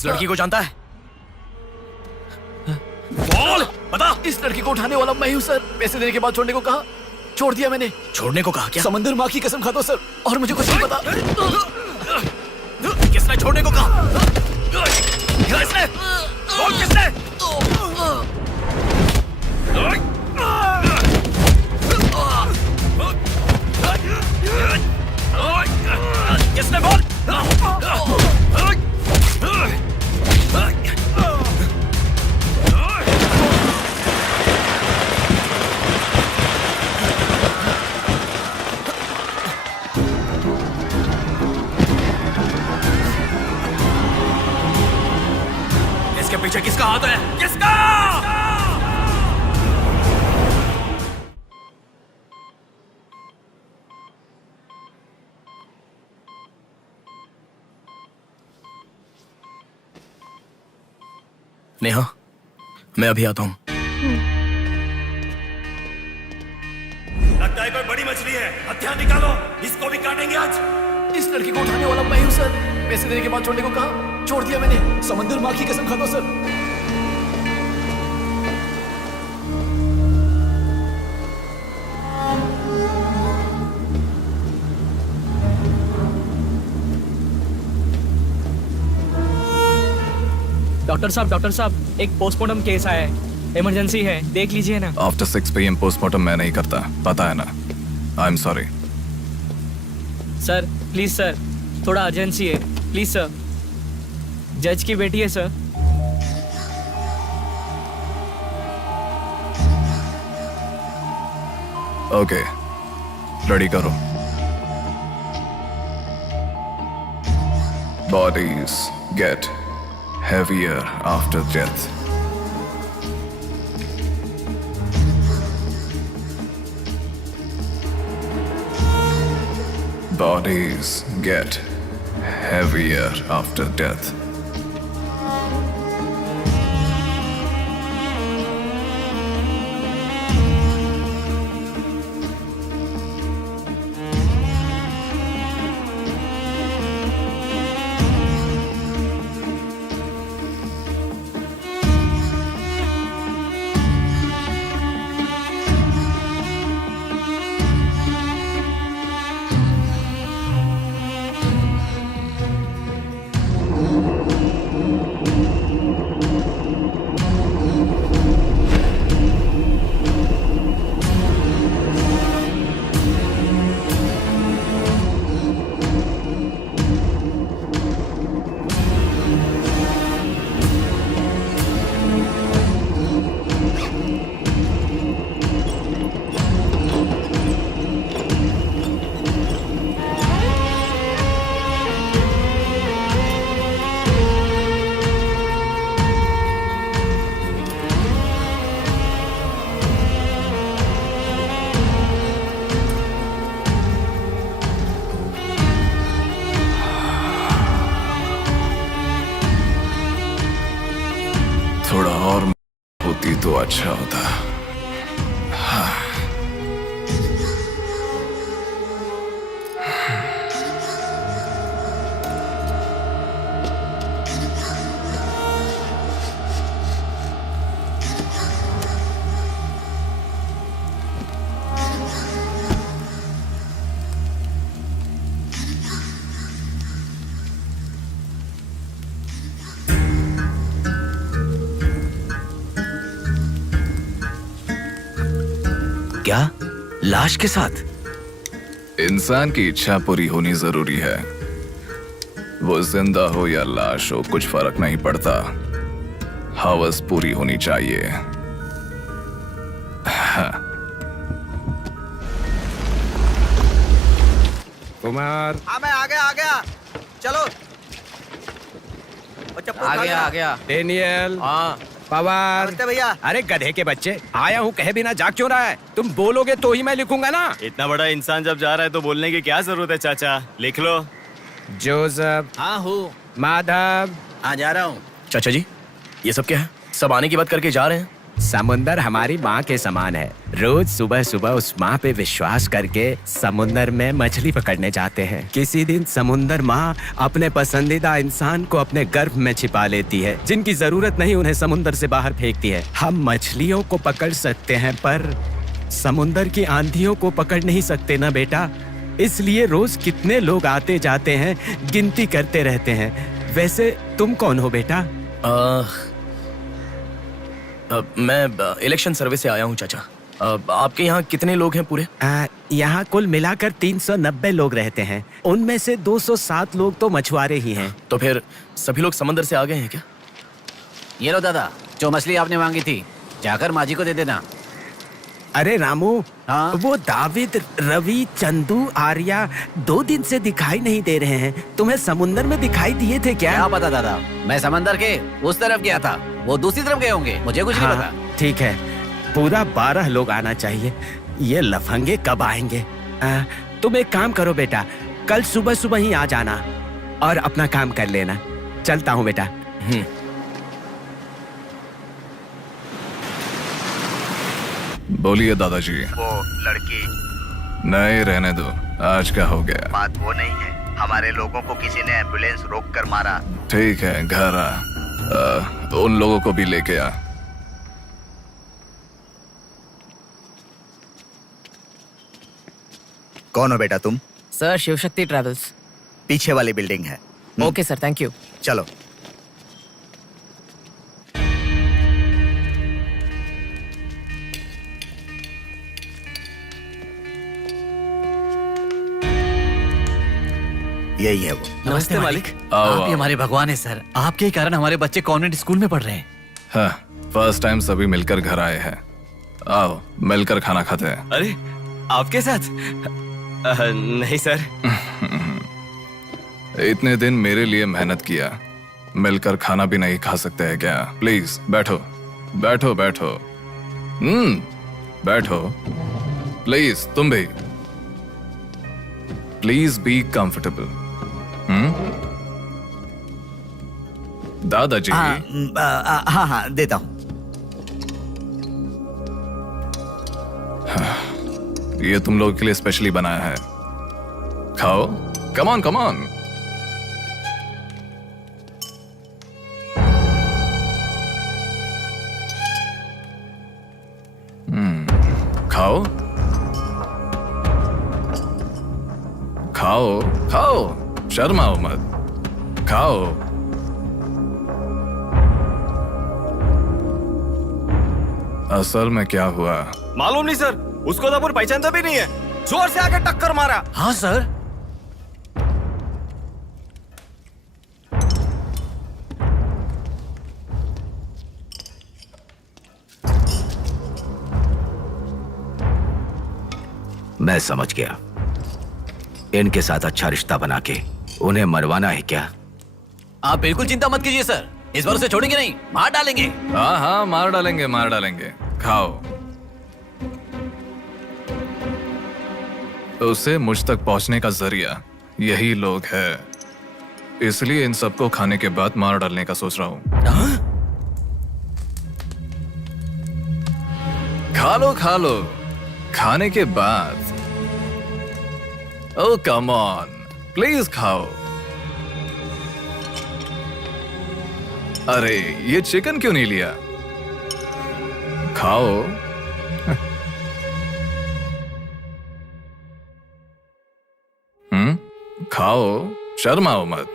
इस लड़की को जानता है? बोल, बता। इस लड़की को उठाने वाला मैं हूँ सर। पैसे देने के बाद छोड़ने को कहा, छोड़ दिया मैंने। छोड़ने को कहा क्या? समंदर माँ की कसम खाता हूँ सर, और मुझे कुछ नहीं पता। किसने छोड़ने को कहा? किसने? बोल किसने? किसने? बोल। इसके पीछे किसका हाथ है? किसका? नेहा, मैं अभी आता हूं। लगता है कोई बड़ी मछली है। हथियार निकालो, इसको भी काटेंगे आज। इस लड़की को उठाने वाला मैं हूँ सर। पैसे देने के बाद छोड़ने को कहा, छोड़ दिया मैंने। समंदर माँ की कसम खाता हूँ सर। डॉक्टर साहब एक पोस्टमार्टम केस आया है, इमरजेंसी है, देख लीजिए ना। आफ्टर 6 PM पोस्टमार्टम मैं नहीं करता, पता है ना। I am sorry sir, please sir, थोड़ा अर्जेंसी है, प्लीज सर। जज की बेटी है सर। ओके, रेडी करो। Bodies get heavier after death. Bodies get heavier after death. थोड़ा और होती तो अच्छा होता। हाँ। क्या? लाश के साथ? इंसान की इच्छा पूरी होनी जरूरी है। वो जिंदा हो या लाश हो, कुछ फर्क नहीं पड़ता। हवस पूरी होनी चाहिए। हाँ। कुमार, हाँ मैं आ गया। चलो। आ गया। डेनियल, हाँ पवार। नमस्ते भैया। अरे गधे के बच्चे, आया हूँ कहे बिना जाग क्यों रहा है? तुम बोलोगे तो ही मैं लिखूंगा ना। इतना बड़ा इंसान जब जा रहा है तो बोलने की क्या जरूरत है चाचा? लिख लो। जोसेफ। हाँ हूँ। माधव। हाँ जा रहा हूँ। चाचा जी, ये सब क्या है? सब आने की बात करके जा रहे हैं। समुंदर हमारी माँ के समान है। रोज सुबह सुबह उस माँ पे विश्वास करके समुंदर में मछली पकड़ने जाते हैं। किसी दिन समुंदर माँ अपने पसंदीदा इंसान को अपने गर्भ में छिपा लेती है। जिनकी जरूरत नहीं उन्हें समुंदर से बाहर फेंकती है। हम मछलियों को पकड़ सकते हैं पर समुंदर की आंधियों को पकड़ नहीं सकते ना बेटा। इसलिए रोज कितने लोग आते जाते हैं, गिनती करते रहते हैं। वैसे तुम कौन हो बेटा? मैं इलेक्शन सर्विस से आया हूँ चाचा। आपके यहाँ कितने लोग हैं पूरे? यहाँ कुल मिलाकर 390 लोग रहते हैं। उनमें से 207 लोग तो मछुआरे ही हैं। तो फिर सभी लोग समंदर से आ गए हैं क्या? ये लो दादा, जो मछली आपने मांगी थी, जाकर माँ जी को दे देना। अरे रामू, वो दाविद, रवि, चंदू, आर्या 2 दिन से दिखाई नहीं दे रहे हैं। तुम्हें समुंदर में दिखाई दिए थे क्या? क्या पता दादा, मैं समंदर के उस तरफ गया था, वो दूसरी तरफ गए होंगे, मुझे कुछ नहीं पता। ठीक है, पूरा 12 लोग आना चाहिए। ये लफंगे कब आएंगे? तुम एक काम करो बेटा, कल सुबह सुबह ही आ जाना और अपना काम कर लेना। चलता हूँ बेटा। बोलिए दादाजी। वो लड़की नहीं, रहने दो, आज का हो गया। बात वो नहीं है, हमारे लोगों को किसी ने एम्बुलेंस रोक कर मारा। ठीक है, घर आ, उन लोगों को भी लेके आ। कौन हो बेटा तुम? Sir, Shivshakti travels. पीछे वाली बिल्डिंग है। Okay sir, thank you. चलो। यही है वो। नमस्ते मालिक। आओ, आप ही आओ। हमारे भगवान है सर। आपके ही कारण हमारे बच्चे कॉन्वेंट स्कूल में पढ़ रहे हैं। हाँ, फर्स्ट टाइम सभी मिलकर घर आए हैं। आओ, मिलकर खाना खाते हैं। अरे आपके साथ? नहीं सर। इतने दिन मेरे लिए मेहनत किया, मिलकर खाना भी नहीं खा सकते हैं क्या? प्लीज बैठो, बैठो, बैठो। बैठो प्लीज। तुम भी प्लीज बी कंफर्टेबल। दादाजी। हाँ हाँ, देता हूँ। ये तुम लोगों के लिए स्पेशली बनाया है, खाओ। Come on, come on. खाओ खाओ खाओ, शर्माओ मत, खाओ। असल में क्या हुआ मालूम नहीं सर, उसको तो अपन पहचानता भी नहीं है। जोर से आके टक्कर मारा। हाँ सर। मैं समझ गया, इनके साथ अच्छा रिश्ता बना के उन्हें मरवाना है क्या? आप बिल्कुल चिंता मत कीजिए सर, इस बार उसे छोड़ेंगे नहीं, मार डालेंगे। हाँ हाँ, मार डालेंगे, मार डालेंगे। खाओ। उसे मुझ तक पहुंचने का जरिया यही लोग है, इसलिए इन सबको खाने के बाद मार डालने का सोच रहा हूं। खा लो, खा लो, खाने के बाद। ओह कम ऑन, प्लीज खाओ। अरे ये चिकन क्यों नहीं लिया? खाओ। खाओ, शर्माओ मत।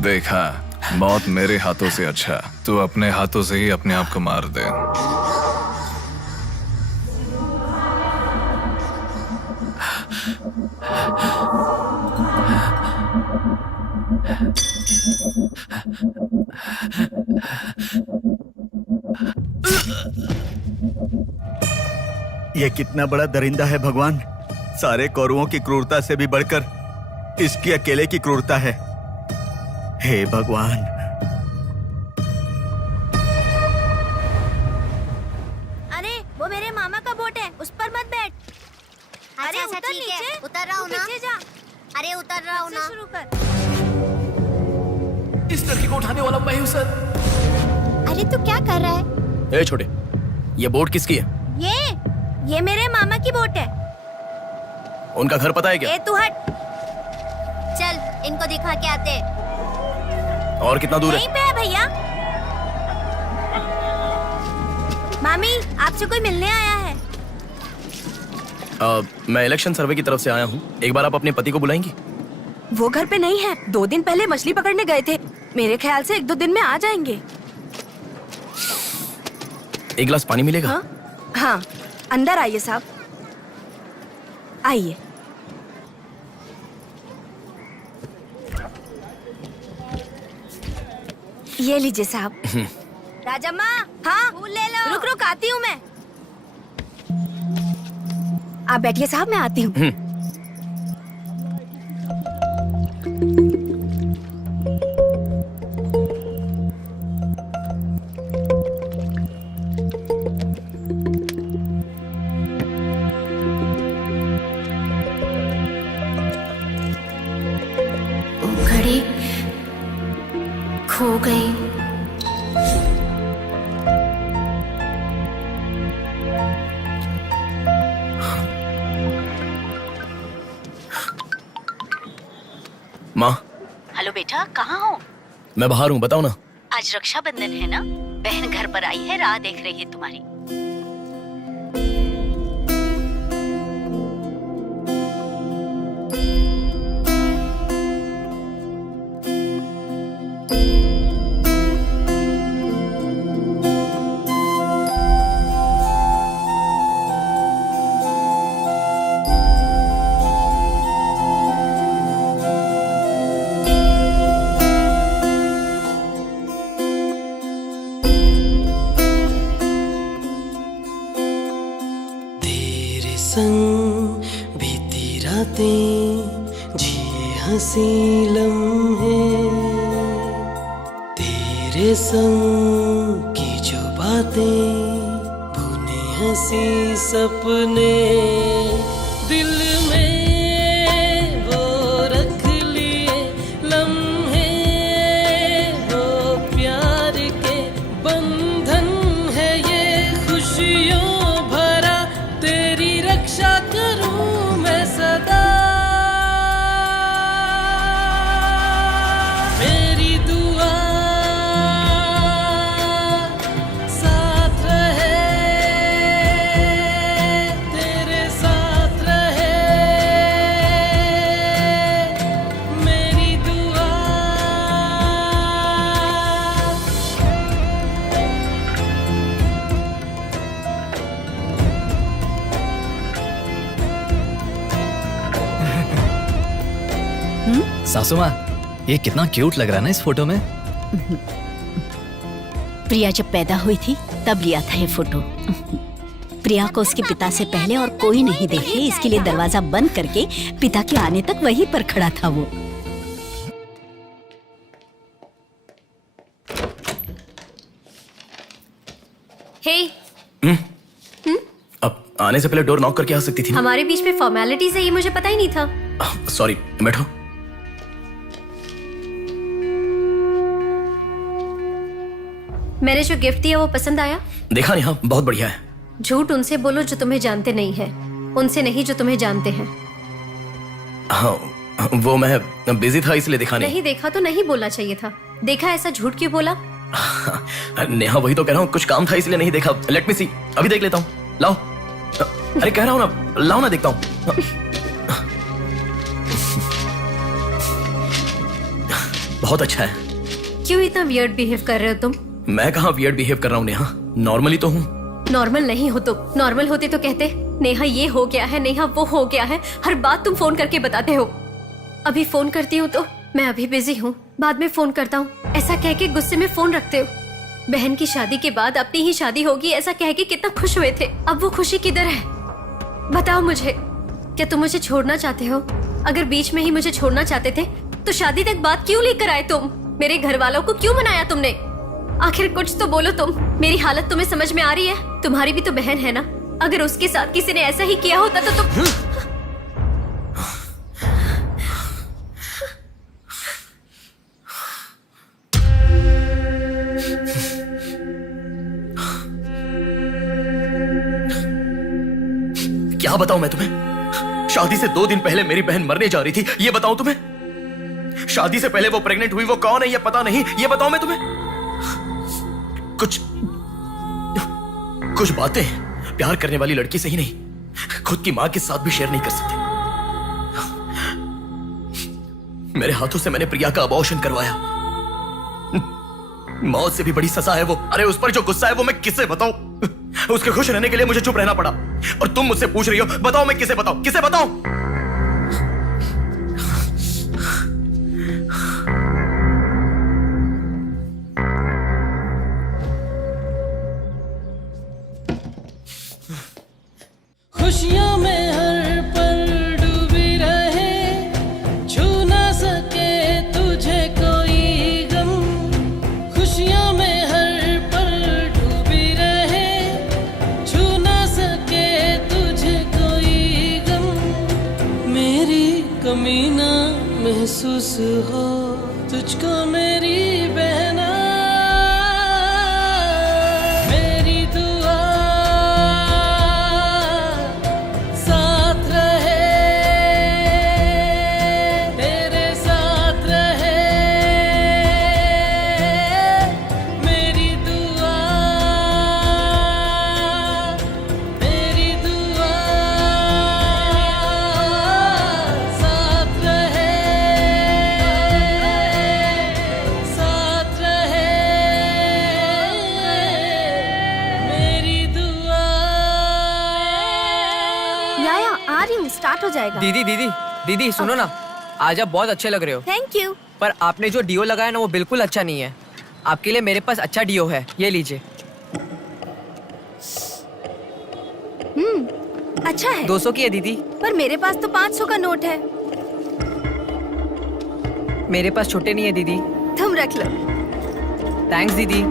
देखा, मौत मेरे हाथों से अच्छा तू अपने हाथों से ही अपने आप को मार दे। ये कितना बड़ा दरिंदा है भगवान। सारे कौरवों की क्रूरता से भी बढ़कर इसकी अकेले की क्रूरता है। हे भगवान। अरे वो मेरे मामा का बोट है, उस पर मत बैठ। अरे अच्छा, उतर ठीक है, नीचे, उतर रहा हूँ ना। पीछे जा। अरे उतर रहा हूँ ना। शुरू कर। इस लड़की को उठाने वाला मैं हूँ सर। अरे तू क्या कर रहा है? ए छोटे, ये बोट किसकी है? ये मेरे मामा की बोट है। उनका घर पता है क्या? ए तू हट। चल इनको दिखा के आते। और कितना दूर है? यहीं पे है भैया। मामी आपसे कोई मिलने आया है। मैं इलेक्शन सर्वे की तरफ से आया हूँ। एक बार आप अपने पति को बुलाएंगी? वो घर पे नहीं है, 2 दिन पहले मछली पकड़ने गए थे। मेरे ख्याल से 1-2 दिन में आ जाएंगे। एक गिलास पानी मिलेगा? हाँ, अंदर आइए साहब, आइए। ये लीजिए साहब। राजम्मा, हाँ फूल ले लो। रुक रुक आती हूँ मैं। आप बैठिए साहब, मैं आती हूँ। घड़ी खो गई। माँ, हेलो बेटा, कहाँ हो? मैं बाहर हूँ, बताओ ना। आज रक्षाबंधन है ना, बहन घर पर आई है, राह देख रही है तुम्हारी। संग बीती रातें जिए हंसी लम्हे, तेरे संग की जो बातें बुने हंसी सपने, दिल में वो रख लिए लम्हे, वो प्यार के बंधन है ये खुशियों भरा, तेरी रक्षा करूं मैं सदा, मेरी दुआ साथ रहे, तेरे साथ रहे, मेरी दुआ। सासू माँ, ये कितना क्यूट लग रहा है ना इस फोटो में। प्रिया जब पैदा हुई थी तब लिया था ये फोटो। प्रिया को उसके पिता से पहले और कोई नहीं देखे, इसके लिए दरवाजा बंद करके पिता के आने तक वहीं पर खड़ा था वो। हे, अब आने से पहले डोर नॉक करके आ सकती थी ना? हमारे बीच में फॉर्मेलिटीज है, ये मुझे पता ही नहीं था। सॉरी, बैठो। मैंने जो गिफ्ट दिया वो पसंद आया? देखा नेहा, बहुत बढ़िया है। झूठ उनसे बोलो जो तुम्हें जानते नहीं है, उनसे नहीं जो तुम्हें जानते हैं। हाँ, वो मैं बिजी था इसलिए दिखा नहीं। नहीं देखा तो नहीं बोलना चाहिए था। देखा ऐसा झूठ क्यों बोला? नेहा वही तो कह रहा हूँ, कुछ काम था इसलिए नहीं देखा। लेट मी सी, अभी देख लेता हूँ। लाओ। अरे कह रहा हूँ ना, लाओ ना, देखता हूँ। बहुत अच्छा है। क्यों इतना वियर्ड बिहेव कर रहे हो तुम? मैं कहाँ वियर्ड बिहेव कर रहा हूँ नेहा, नॉर्मली तो हूँ। नॉर्मल नहीं हो तुम। नॉर्मल होते तो कहते नेहा ये हो गया है, नेहा वो हो गया है। हर बात तुम फोन करके बताते हो। अभी फोन करती हूँ तो मैं अभी बिजी हूँ, बाद में फोन करता हूँ, ऐसा कह के गुस्से में फोन रखते हो। बहन की शादी के बाद अपनी ही शादी होगी ऐसा कह के कितना खुश हुए थे, अब वो खुशी किधर है? बताओ मुझे, क्या तुम मुझे छोड़ना चाहते हो? अगर बीच में ही मुझे छोड़ना चाहते थे तो शादी तक बात क्यों लेकर आए तुम? मेरे घर वालों को क्यों मनाया तुमने? आखिर कुछ तो बोलो तुम। मेरी हालत तुम्हें समझ में आ रही है? तुम्हारी भी तो बहन है ना, अगर उसके साथ किसी ने ऐसा ही किया होता तो तुम क्या बताऊं मैं तुम्हें? शादी से 2 दिन पहले मेरी बहन मरने जा रही थी, ये बताऊं तुम्हें? शादी से पहले वो प्रेग्नेंट हुई, वो कौन है ये पता नहीं, ये बताऊं मैं तुम्हें? कुछ बातें प्यार करने वाली लड़की से ही नहीं, खुद की मां के साथ भी शेयर नहीं कर सकते। मेरे हाथों से मैंने प्रिया का अबॉर्शन करवाया। मौत से भी बड़ी सजा है वो। अरे उस पर जो गुस्सा है वो मैं किसे बताऊं? उसके खुश रहने के लिए मुझे चुप रहना पड़ा, और तुम मुझसे पूछ रही हो बताओ मैं किसे बताऊं, किसे बताऊं? खुशियों में हर पल डूबी रहे, छू ना सके तुझे कोई गम। खुशियों में हर पल डूबी रहे, छू ना सके तुझे कोई गम। मेरी कमी ना महसूस हो तुझको मेरी बहना। मेरी दुआ साथ रहे, तेरे साथ रहे। मेरी दुआ साथ रहे, साथ रहे। मेरी दुआ। याया आ रही हूँ, स्टार्ट हो जाएगा। दीदी दीदी दीदी सुनो ना, आज आप बहुत अच्छे लग रहे हो। Thank you. पर आपने जो डियो लगाया ना वो बिल्कुल अच्छा नहीं है। आपके लिए मेरे पास अच्छा डियो है, ये लीजिए। अच्छा है। 200 की है दीदी। पर मेरे पास तो 500 का नोट है। मेरे पास छोटे नहीं है दीदी। तुम रख लो। थैंक्स दीदी।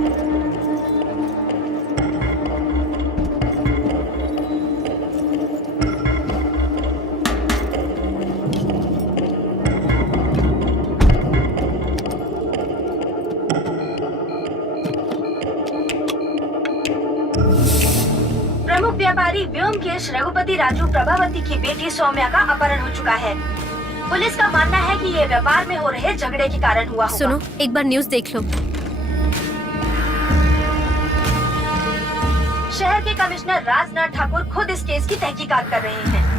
प्रमुख व्यापारी व्योमकेश रघुपति राजू प्रभावती की बेटी सौम्या का अपहरण हो चुका है। पुलिस का मानना है कि ये व्यापार में हो रहे झगड़े के कारण हुआ होगा। सुनो, एक बार न्यूज़ देख लो। शहर के कमिश्नर राजनाथ ठाकुर खुद इस केस की तहकीकात कर रहे हैं।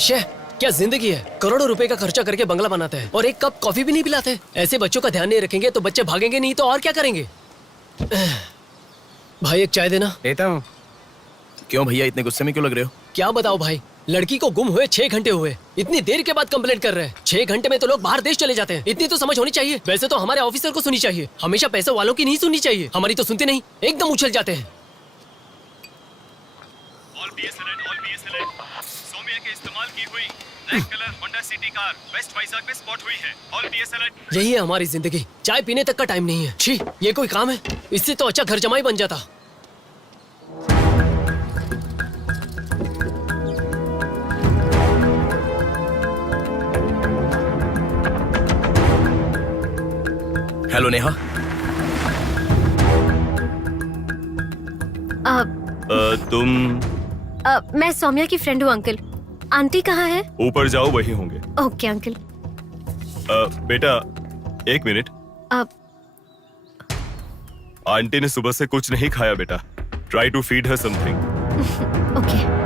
शे, क्या जिंदगी है? करोड़ों रुपए का खर्चा करके बंगला बनाते हैं और एक कप कॉफी भी नहीं पिलाते। ऐसे बच्चों का ध्यान नहीं रखेंगे तो बच्चे भागेंगे नहीं तो और क्या करेंगे? भाई एक चाय देना। देता हूँ। क्यों भैया इतने गुस्से में क्यों लग रहे हो? क्या बताओ भाई, लड़की को गुम हुए 6 घंटे हुए, इतनी देर के बाद कंप्लेंट कर रहे हैं। 6 घंटे में तो लोग बाहर देश चले जाते हैं। इतनी तो समझ होनी चाहिए। वैसे तो हमारे ऑफिसर को सुनी चाहिए, हमेशा पैसे वालों की नहीं सुननी चाहिए। हमारी तो सुनते नहीं, एकदम उछल जाते हैं। सौम्या के इस्तेमाल की हुई black colour Honda City car west Vizag में स्पॉट हुई है। All BS alert. यही है हमारी जिंदगी, चाय पीने तक का टाइम नहीं है। छी, ये कोई काम है? इससे तो अच्छा घर जमाई बन जाता। हेलो नेहा। तुम मैं सौम्या की फ्रेंड हूँ अंकल। आंटी कहाँ है? ऊपर जाओ, वही होंगे। Okay uncle. बेटा एक मिनट। अब आंटी ने सुबह से कुछ नहीं खाया बेटा। Try to feed her something. Okay.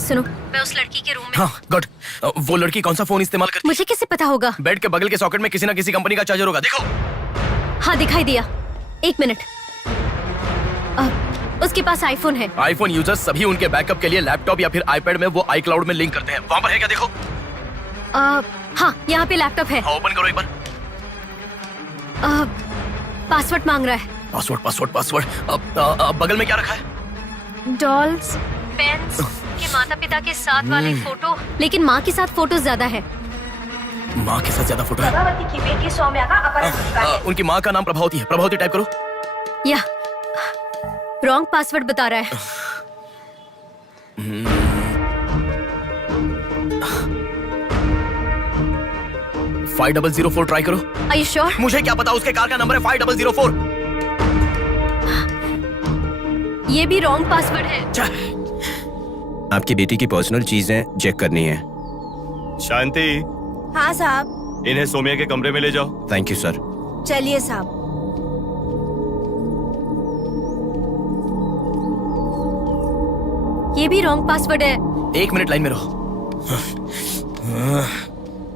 सुनो, मैं उस लड़की के रूम में। हाँ गुड। वो लड़की कौन सा फोन इस्तेमाल करती है? मुझे कैसे पता होगा? बेड के बगल के सॉकेट में किसी ना किसी कंपनी का चार्जर होगा, देखो। हाँ दिखाई दिया। एक मिनट। उसके पास आईफोन है। आईफोन यूजर्स सभी उनके बैकअप के लिए लैपटॉप या फिर आईपैड में वो iCloud में लिंक करते हैं। वहाँ पर है क्या, देखो। हाँ यहाँ पे लैपटॉप है। हाँ, ओपन करो एक बार। पासवर्ड मांग रहा है। Password password password. बगल में क्या रखा है? डॉल्स, पेन्स, के माता पिता के साथ वाले फोटो। लेकिन माँ के साथ फोटो ज्यादा है। माँ के साथ ज्यादा फोटो है? प्रभावती की बेटी सौम्या का अपहरण हुआ है। उनकी माँ का नाम प्रभावती है। प्रभावती टाइप करो। या रॉन्ग पासवर्ड बता रहा है। 5004 ट्राई करो। Are you sure? मुझे क्या पता, उसके कार का नंबर है 5004। ये भी रॉन्ग पासवर्ड है। आपकी बेटी की पर्सनल चीजें चेक करनी है। शांति, हाँ साहब। इन्हें सोमिया के कमरे में ले जाओ। Thank you sir. चलिए साहब। ये भी रॉन्ग पासवर्ड है। एक मिनट लाइन में रहो।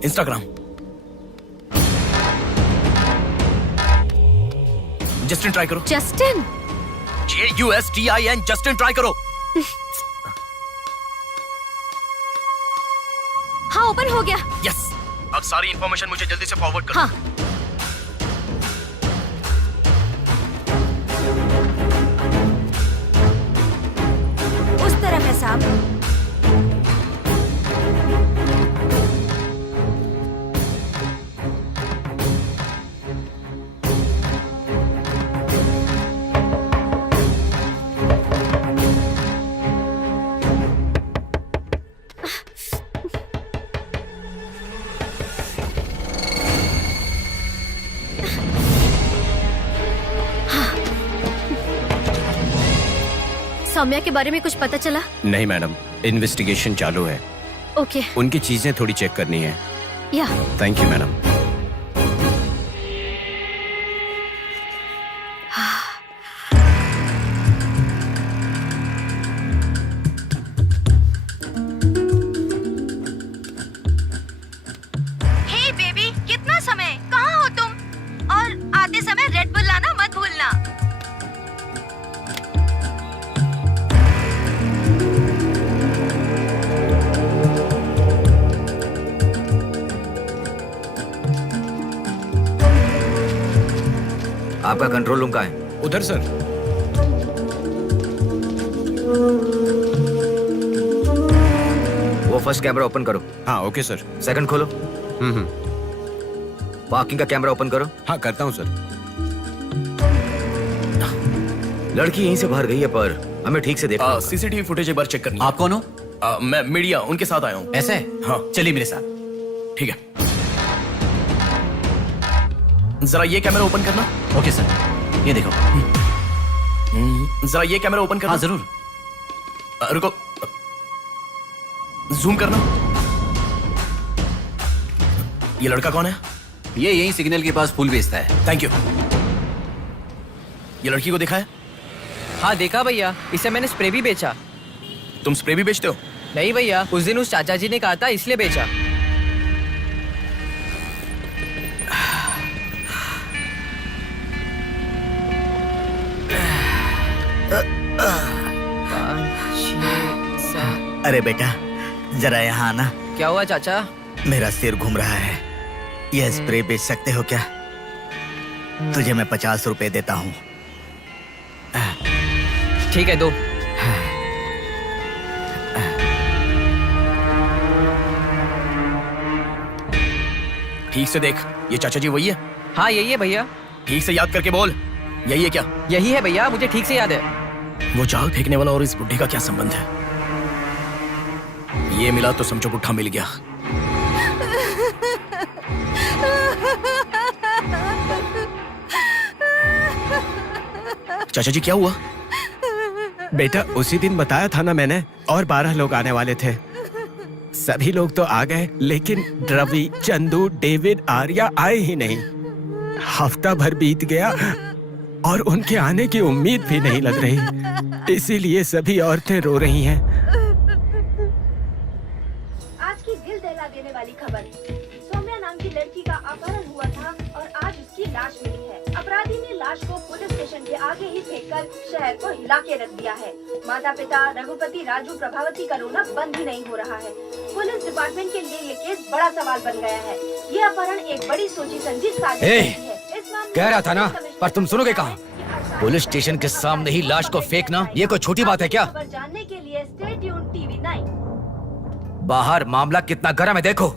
इंस्टाग्राम। जस्टिन ट्राई करो। जस्टिन? JUSTIN, जस्टिन ट्राई करो। हाँ ओपन हो गया। यस। अब सारी इंफॉर्मेशन मुझे जल्दी से फॉरवर्ड करो। हाँ। उस तरफ है साहब। सौम्या के बारे में कुछ पता चला? नहीं मैडम, इन्वेस्टिगेशन चालू है। ओके। उनकी चीजें थोड़ी चेक करनी है। Yeah thank you madam. Hey baby, कितना समय? कहाँ हो तुम? और आते समय रेड बुल लाना मत भूलना। आपका कंट्रोल रूम कहाँ है? उधर सर। वो फर्स्ट कैमरा ओपन करो। हाँ ओके सर। सेकंड खोलो। पार्किंग का कैमरा ओपन करो। हाँ करता हूँ सर। लड़की यहीं से बाहर गई है, पर हमें ठीक से देखना होगा। सीसीटीवी फुटेज एक बार चेक करनी है। आप कौन हो? मैं मीडिया, उनके साथ आया हूँ। ऐसे? हाँ चलिए मेरे साथ। ठीक है। जरा ये कैमरा ओपन करना। ओके सर, ये देखो। जरा ये कैमरा ओपन करना। हाँ जरूर। रुको, जूम करना। ये लड़का कौन है? ये यहीं सिग्नल के पास फूल बेचता है। Thank you. ये लड़की को देखा है? हाँ देखा भैया, इसे मैंने स्प्रे भी बेचा। तुम स्प्रे भी बेचते हो? नहीं भैया, उस दिन उस चाचा जी ने कहा था इसलिए बेचा। अरे बेटा, जरा यहाँ आना। क्या हुआ चाचा? मेरा सिर घूम रहा है। यह स्प्रे बेच सकते हो क्या? तुझे मैं 50 रुपए देता हूँ। ठीक है, दो। ठीक से देख, ये चाचा जी वही है? हाँ यही है भैया। ठीक से याद करके बोल, यही है क्या? यही है भैया, मुझे ठीक से याद है। वो जाल फेंकने वाला और इस बुड्ढे का क्या संबंध है? ये मिला तो समझो पुट्ठा मिल गया। चाचा जी क्या हुआ? बेटा उसी दिन बताया था ना मैंने, और 12 लोग आने वाले थे। सभी लोग तो आ गए, लेकिन रवि, चंदू, डेविड, आर्या आए ही नहीं। हफ्ता भर बीत गया और उनके आने की उम्मीद भी नहीं लग रही। इसीलिए सभी औरतें रो रही हैं। आज की दिल दहला देने वाली खबर, सौम्या नाम की लड़की का अपहरण हुआ था और आज उसकी लाश मिली है। अपराधी ने लाश को पुलिस स्टेशन के आगे ही फेंककर शहर को हिला के रख दिया है। माता पिता रघुपति, राजू, प्रभावती का रोना बंद ही नहीं हो रहा है। पुलिस डिपार्टमेंट के लिए ये केस बड़ा सवाल बन गया है। ये अपहरण एक बड़ी सोची समझी साजिश है। कह रहा था ना, पर तुम सुनोगे कहाँ? पुलिस स्टेशन के सामने ही लाश को फेंकना, ये कोई छोटी बात है क्या? खबर जानने के लिए स्टे ट्यून्ड टीवी 9। बाहर मामला कितना गर्म है देखो।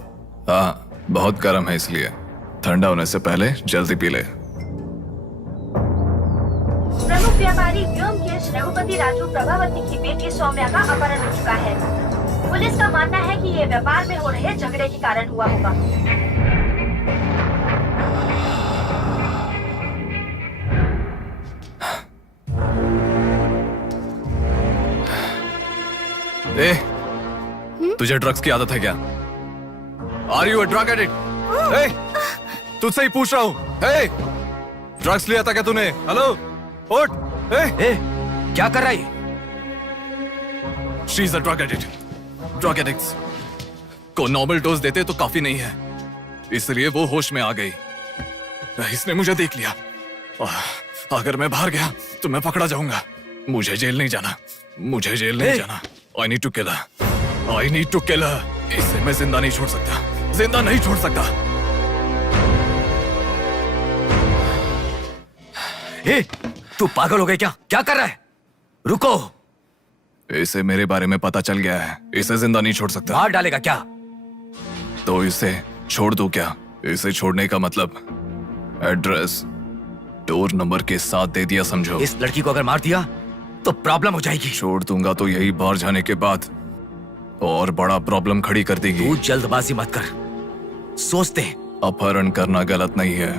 हाँ, बहुत गर्म है, इसलिए ठंडा होने से पहले जल्दी पी ले। प्रमुख व्यापारी व्योमकेश रघुपति राजू प्रभावती की बेटी सौम्या का अपहरण हो चुका है। पुलिस का मानना है कि ये व्यापार में हो रहे झगड़े के कारण हुआ होगा। ए, तुझे ड्रग्स की आदत है क्या? Are you a drug addict? ए, तुझसे ही पूछ रहा हूँ। ए, ड्रग्स लिया था क्या तूने? हेलो, उठ। ए, क्या कर रहा है? She is a drug addict. Drug addicts को नॉर्मल डोज देते तो काफी नहीं है, इसलिए वो होश में आ गई। इसने मुझे देख लिया। अगर मैं बाहर गया तो मैं पकड़ा जाऊंगा। मुझे जेल नहीं जाना, मुझे जेल नहीं जाना। I need to kill her. I need to kill her. इसे मैं जिंदा नहीं छोड़ सकता, जिंदा नहीं छोड़ सकता। ए, तू पागल हो गया क्या? क्या कर रहा है? रुको। इसे मेरे बारे में पता चल गया है, इसे जिंदा नहीं छोड़ सकता। मार डालेगा क्या? तो इसे छोड़ दूं क्या? इसे छोड़ने का मतलब एड्रेस, डोर नंबर के साथ दे दिया, समझो। इस लड़की को अगर मार दिया तो प्रॉब्लम हो जाएगी। छोड़ दूंगा तो यही बाहर जाने के बाद और बड़ा प्रॉब्लम खड़ी कर देगी। तू जल्दबाजी मत कर, सोचते। अपहरण करना गलत नहीं है,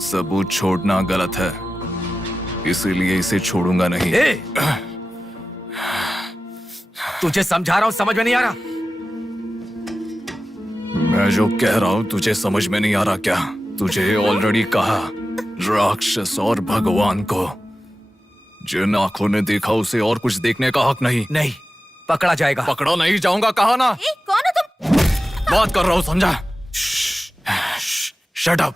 सबूत छोड़ना गलत है, इसीलिए इसे छोड़ूंगा नहीं। तुझे समझा रहा हूं, समझ में नहीं आ रहा? मैं जो कह रहा हूं तुझे समझ में नहीं आ रहा क्या? तुझे ऑलरेडी कहा, राक्षस और भगवान को जिन आंखों ने देखा उसे और कुछ देखने का हक नहीं। नहीं, पकड़ा जाएगा। पकड़ा नहीं जाऊंगा, कहा ना। कौन हो तुम? बात कर रहा हूं, समझा? Shut up.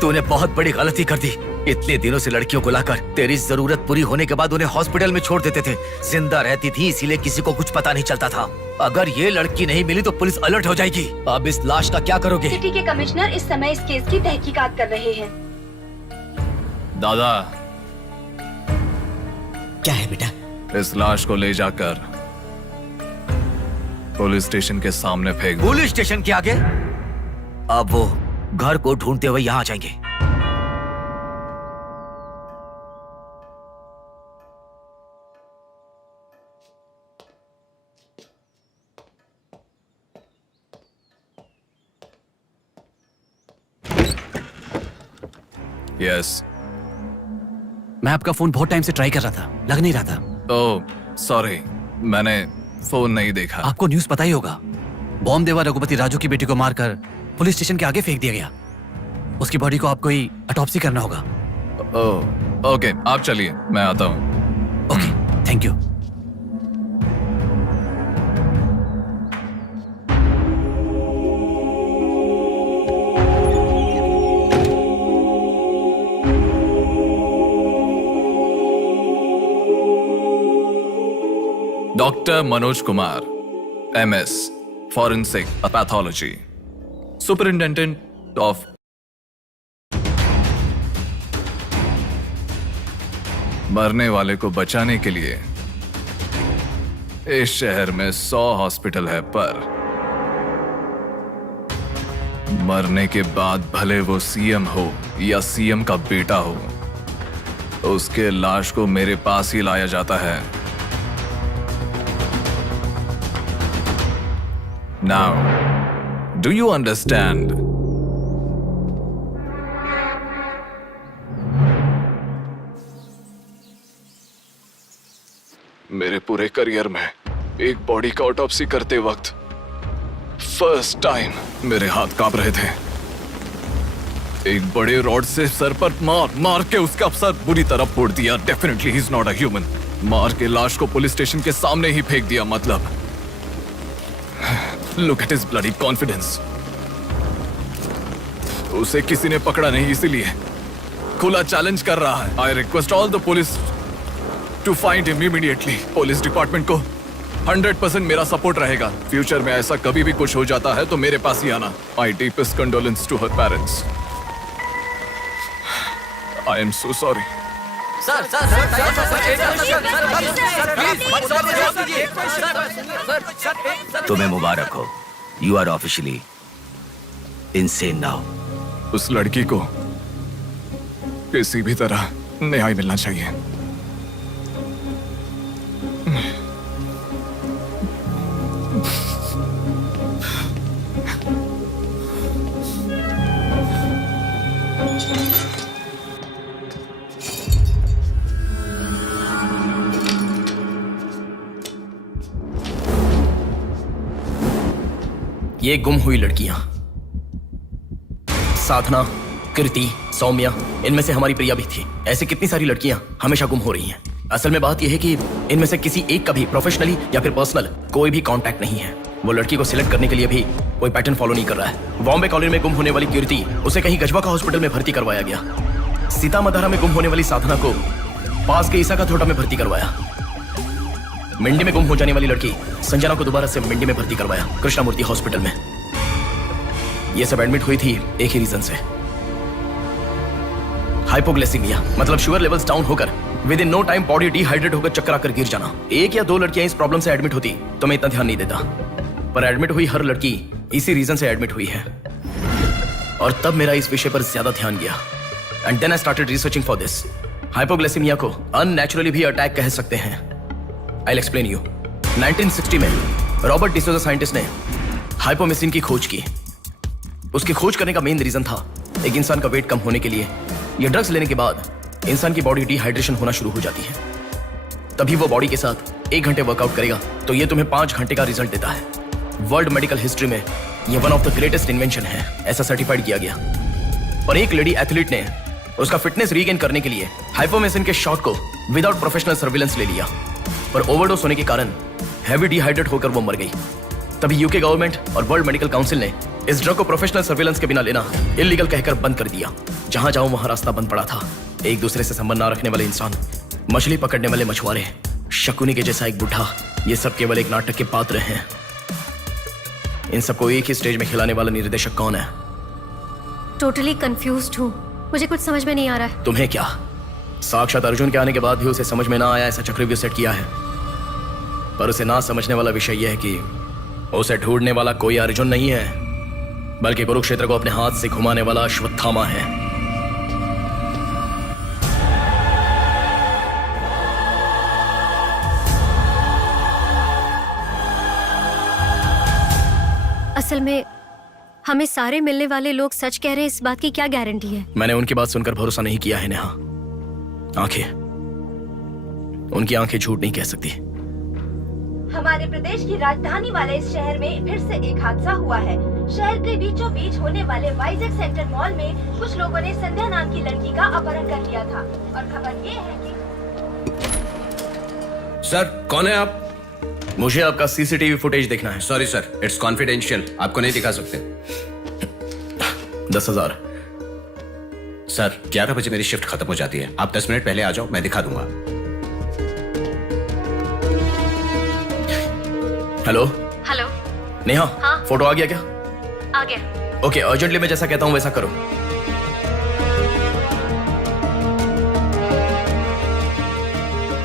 तूने बहुत बड़ी गलती कर दी। इतने दिनों से लड़कियों को लाकर तेरी जरूरत पूरी होने के बाद उन्हें हॉस्पिटल में छोड़ देते थे। जिंदा रहती थी इसीलिए किसी को कुछ पता नहीं चलता था। अगर ये लड़की नहीं मिली तो पुलिस अलर्ट हो जाएगी। अब इस लाश का क्या करोगे? सिटी के कमिश्नर इस समय इस केस की तहकीकात कर रहे हैं। दादा, क्या है बेटा? इस लाश को ले जाकर पुलिस स्टेशन के सामने फेंक दो। पुलिस स्टेशन के आगे? अब वो घर को ढूंढते हुए यहाँ आ जाएंगे। यस। मैं आपका फोन बहुत टाइम से ट्राई कर रहा था, लग नहीं रहा था। ओह, सॉरी, मैंने फोन नहीं देखा। आपको न्यूज़ पता ही होगा, बॉम्ब देवा रघुपति राजू की बेटी को मारकर पुलिस स्टेशन के आगे फेंक दिया गया। उसकी बॉडी को आपको ही ऑटोप्सी करना होगा। ओह, ओके, आप चलिए, मैं आता हूँ। Okay, thank you. Doctor Manoj Kumar, MS, forensic pathology, superintendent of मरने वाले को बचाने के लिए इस शहर में 100 हॉस्पिटल है, पर मरने के बाद भले वो CM हो या CM का बेटा हो, उसके लाश को मेरे पास ही लाया जाता है। Now, do you understand? मेरे पूरे करियर में एक बॉडी का ऑटोप्सी करते वक्त फर्स्ट टाइम मेरे हाथ कांप रहे थे। एक बड़े रॉड से सर पर मार के उसका सर बुरी तरह फोड़ दिया। Definitely he is not a human. मार के लाश को पुलिस स्टेशन के सामने ही फेंक दिया। मतलब look at his bloody confidence. उसे किसी ने पकड़ा नहीं, इसीलिए खुला चैलेंज कर रहा है। I request all the police to find him immediately. Police department को 100% मेरा सपोर्ट रहेगा। फ्यूचर में ऐसा कभी भी कुछ हो जाता है तो मेरे पास ही आना। My deepest condolence to her parents. I am so sorry. तुम्हें मुबारक हो। You are officially insane now. उस लड़की को किसी भी तरह न्याय मिलना चाहिए। ये गुम हुई लड़कियां साधना, कृति, सौम्या, इनमें से हमारी प्रिया भी थी। ऐसे कितनी सारी लड़कियां हमेशा गुम हो रही हैं। असल में बात यह है कि इनमें से किसी एक का भी प्रोफेशनली या फिर पर्सनल कोई भी कांटेक्ट नहीं है। वो लड़की को सिलेक्ट करने के लिए भी कोई पैटर्न फॉलो नहीं कर रहा है। बॉम्बे कॉलोनी में गुम होने वाली कीर्ति, उसे कहीं गजवा का हॉस्पिटल में भर्ती करवाया गया। सीतामढ़ी में गुम होने वाली साधना को पास के ईसा का थोटा में भर्ती करवाया। मंडी में गुम हो जाने वाली लड़की संजना को दोबारा से मंडी में भर्ती करवाया, कृष्णामूर्ति हॉस्पिटल में। ये सब एडमिट हुई थी एक ही रीजन से, हाइपोग्लाइसेमिया, मतलब शुगर लेवल्स डाउन होकर within no time body dehydrate होकर चक्कर आकर गिर जाना। एक या दो लड़कियां इस प्रॉब्लम से एडमिट होती तो मैं इतना ध्यान नहीं देता, पर एडमिट हुई हर लड़की इसी रीजन से एडमिट हुई है। और तब मेरा इस विषय पर ज्यादा ध्यान गया and then I started researching for this. Hypoglycaemia को अननेचुरली भी अटैक कह सकते हैं। I'll explain you. 1960 में रॉबर्ट डिसोजा साइंटिस्ट ने हाइपोमेसिन की खोज की। उसकी खोज करने का मेन रीजन था एक इंसान का वेट कम होने के लिए ये ड्रग्स लेने के बाद इंसान की बॉडी डिहाइड्रेशन होना शुरू हो जाती है। तभी वो बॉडी के साथ 1 घंटे वर्कआउट करेगा तो ये तुम्हें 5 घंटे का रिजल्ट देता है। वर्ल्ड मेडिकल हिस्ट्री में ये one of the greatest invention है, ऐसा सर्टिफाइड किया गया। और एक लेडी एथलीट ने उसका फिटनेस रीगेन करने के लिए हाइपोमेसिन के शॉट को विदाउट प्रोफेशनल सर्विलेंस ले लिया, पर ओवरडोज होने के कारण हैवी डिहाइड्रेट होकर वो मर गई। तभी यूके गवर्नमेंट और वर्ल्ड मेडिकल काउंसिल ने इस ड्रग को प्रोफेशनल सर्विलेंस के बिना लेना इलीगल कहकर बंद कर दिया। जहां जाओ वहां रास्ता बंद पड़ा था। एक दूसरे से संबंध ना रखने वाले इंसान, मछली पकड़ने वाले मछुआरे, शकुनी के जैसा एक बुढ़ा, ये सब केवल एक नाटक के पात्र हैं। इन सबको एक ही स्टेज में खिलाने वाला निर्देशक कौन है? टोटली कंफ्यूज्ड हूँ, मुझे कुछ समझ में नहीं आ रहा है। तुम्हें क्या? साक्षात अर्जुन के आने के बाद भी उसे समझ में ना आया ऐसा चक्रव्यूह सेट किया है। पर उसे ना समझने वाला विषय यह है कि उसे ढूंढने वाला कोई अर्जुन नहीं है, बल्कि कुरुक्षेत्र को अपने हाथ से घुमाने वाला अश्वत्थामा है। असल में हमें सारे मिलने वाले लोग सच कह रहे हैं, इस बात की क्या गारंटी है? मैंने उनकी बात सुनकर भरोसा नहीं किया है नेहा। आंखें, उनकी आंखें झूठ नहीं कह सकती। हमारे प्रदेश की राजधानी वाले इस शहर में फिर से एक हादसा हुआ है। शहर के बीचों बीच होने वाले वाइजैक सेंटर मॉल में कुछ लोगों ने संध्या नाम की लड़की का अपहरण कर लिया था और खबर ये है कि सर, कौन है आप? मुझे आपका सीसीटीवी फुटेज देखना है। सॉरी सर, इट्स कॉन्फिडेंशियल, आपको नहीं दिखा सकते। 10,000। सर, 11 बजे मेरी शिफ्ट खत्म हो जाती है, आप 10 मिनट पहले आ जाओ, मैं दिखा दूंगा। Hello hello. नेहा, हाँ? फोटो आ गया क्या? आ गया। ओके, अर्जेंटली मैं जैसा कहता हूँ वैसा करो।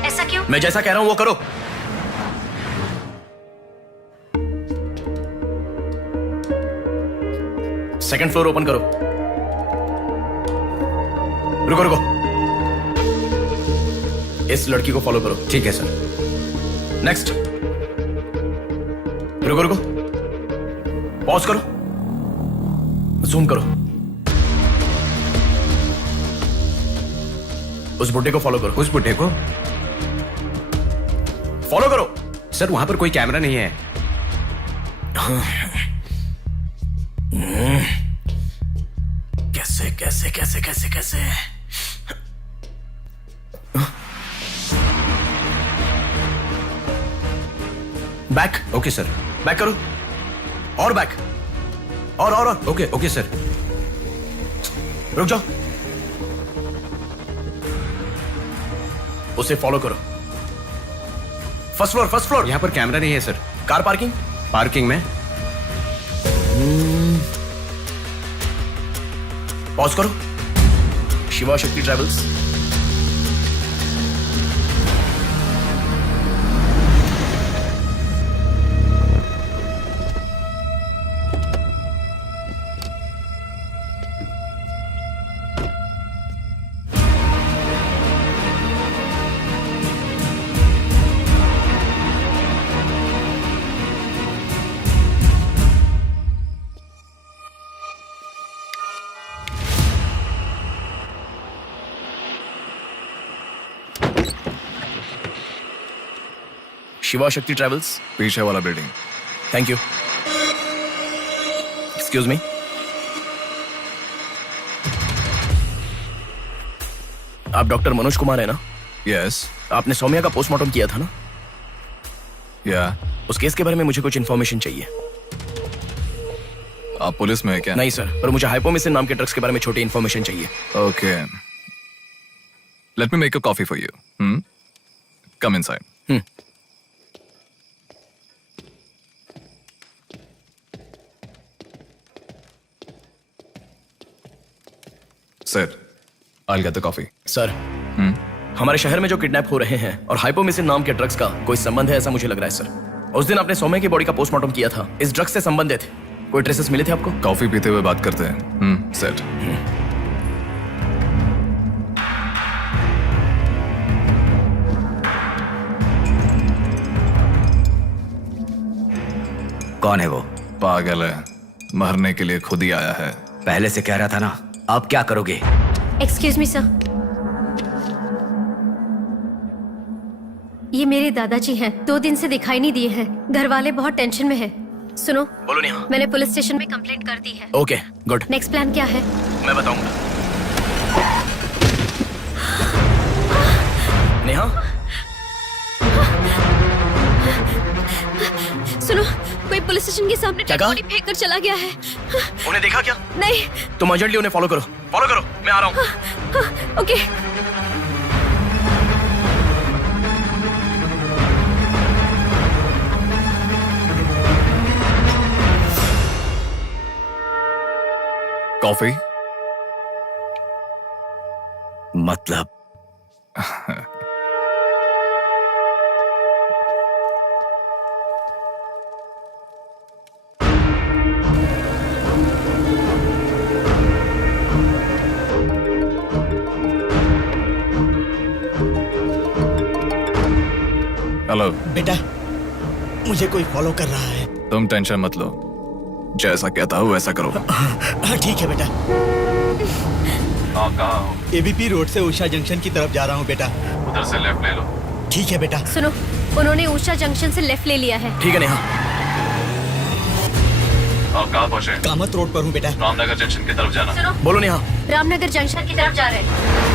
ऐसा क्यों? मैं जैसा कह रहा हूँ वो करो। सेकंड फ्लोर ओपन करो। रुको रुको, इस लड़की को फॉलो करो। ठीक है सर। नेक्स्ट। रुको रुको, पॉज करो, जूम करो। उस बुड्ढे को फॉलो करो। उस बुड्ढे को फॉलो करो। सर वहां पर कोई कैमरा नहीं है। कैसे कैसे कैसे कैसे कैसे? बैक। Okay sir. बैक करो, और बैक, और ओके ओके सर। रुक जाओ, उसे फॉलो करो। First floor, first floor. यहाँ पर कैमरा नहीं है सर। कार पार्किंग, पार्किंग में। पॉज करो। शिवा शक्ति ट्रैवल्स। शिवा शक्ति ट्रैवल्स। पीछे वाला building. Thank you. Excuse me. आप डॉक्टर मनोज कुमार है ना? यस। आपने सौम्या का पोस्टमार्टम किया था ना? या। उस केस के बारे में मुझे कुछ इन्फॉर्मेशन चाहिए। आप पुलिस में है क्या? नहीं सर, पर मुझे हाइपोमिसिन नाम के ड्रग्स के बारे में छोटी इन्फॉर्मेशन चाहिए। Okay, let me make a coffee for you. Come inside. Sir, I'll get the coffee. Sir, हमारे शहर में जो किडनैप हो रहे हैं और हाइपोमिसिन नाम के ड्रग्स का कोई संबंध है ऐसा मुझे लग रहा है सर। उस दिन आपने सौम्या की बॉडी का पोस्टमार्टम किया था, इस ड्रग्स से संबंधित कोई ट्रेसेस मिले थे आपको? कॉफी पीते हुए बात करते हैं। सेट। कौन है वो? पागल है, मरने के लिए खुद ही आया है। पहले से कह रहा था ना। आप क्या करोगे? एक्सक्यूज मी सर, ये मेरे दादाजी हैं। 2 दिन से दिखाई नहीं दिए हैं। घर वाले बहुत टेंशन में हैं। सुनो, बोलो नेहा। मैंने पुलिस स्टेशन में कंप्लेंट कर दी है। Okay, good. नेक्स्ट प्लान क्या है? मैं बताऊंगा। नेहा, सुनो, कोई पुलिस स्टेशन के सामने क्या डेड कहा? बॉडी फेंक कर चला गया है। उन्हें देखा क्या? नहीं। तुम अर्जेंटली उन्हें फॉलो करो। फॉलो करो, मैं आ रहा हूँ। ओके। कॉफी? मतलब हेलो बेटा, मुझे कोई फॉलो कर रहा है। तुम टेंशन मत लो, जैसा कहता हूँ वैसा करो। हाँ ठीक है बेटा। आप कहाँ हो? एबीपी रोड से उषा जंक्शन की तरफ जा रहा हूँ बेटा। उधर से लेफ्ट ले लो। ठीक है बेटा। सुनो, उन्होंने उषा जंक्शन से लेफ्ट ले लिया है। ठीक है नेहा। आप कहाँ पहुँचे? कामत रोड पर हूँ बेटा। रामनगर जंक्शन की तरफ जाना। सुनो, बोलो नेहा। रामनगर जंक्शन की तरफ जा रहे हैं।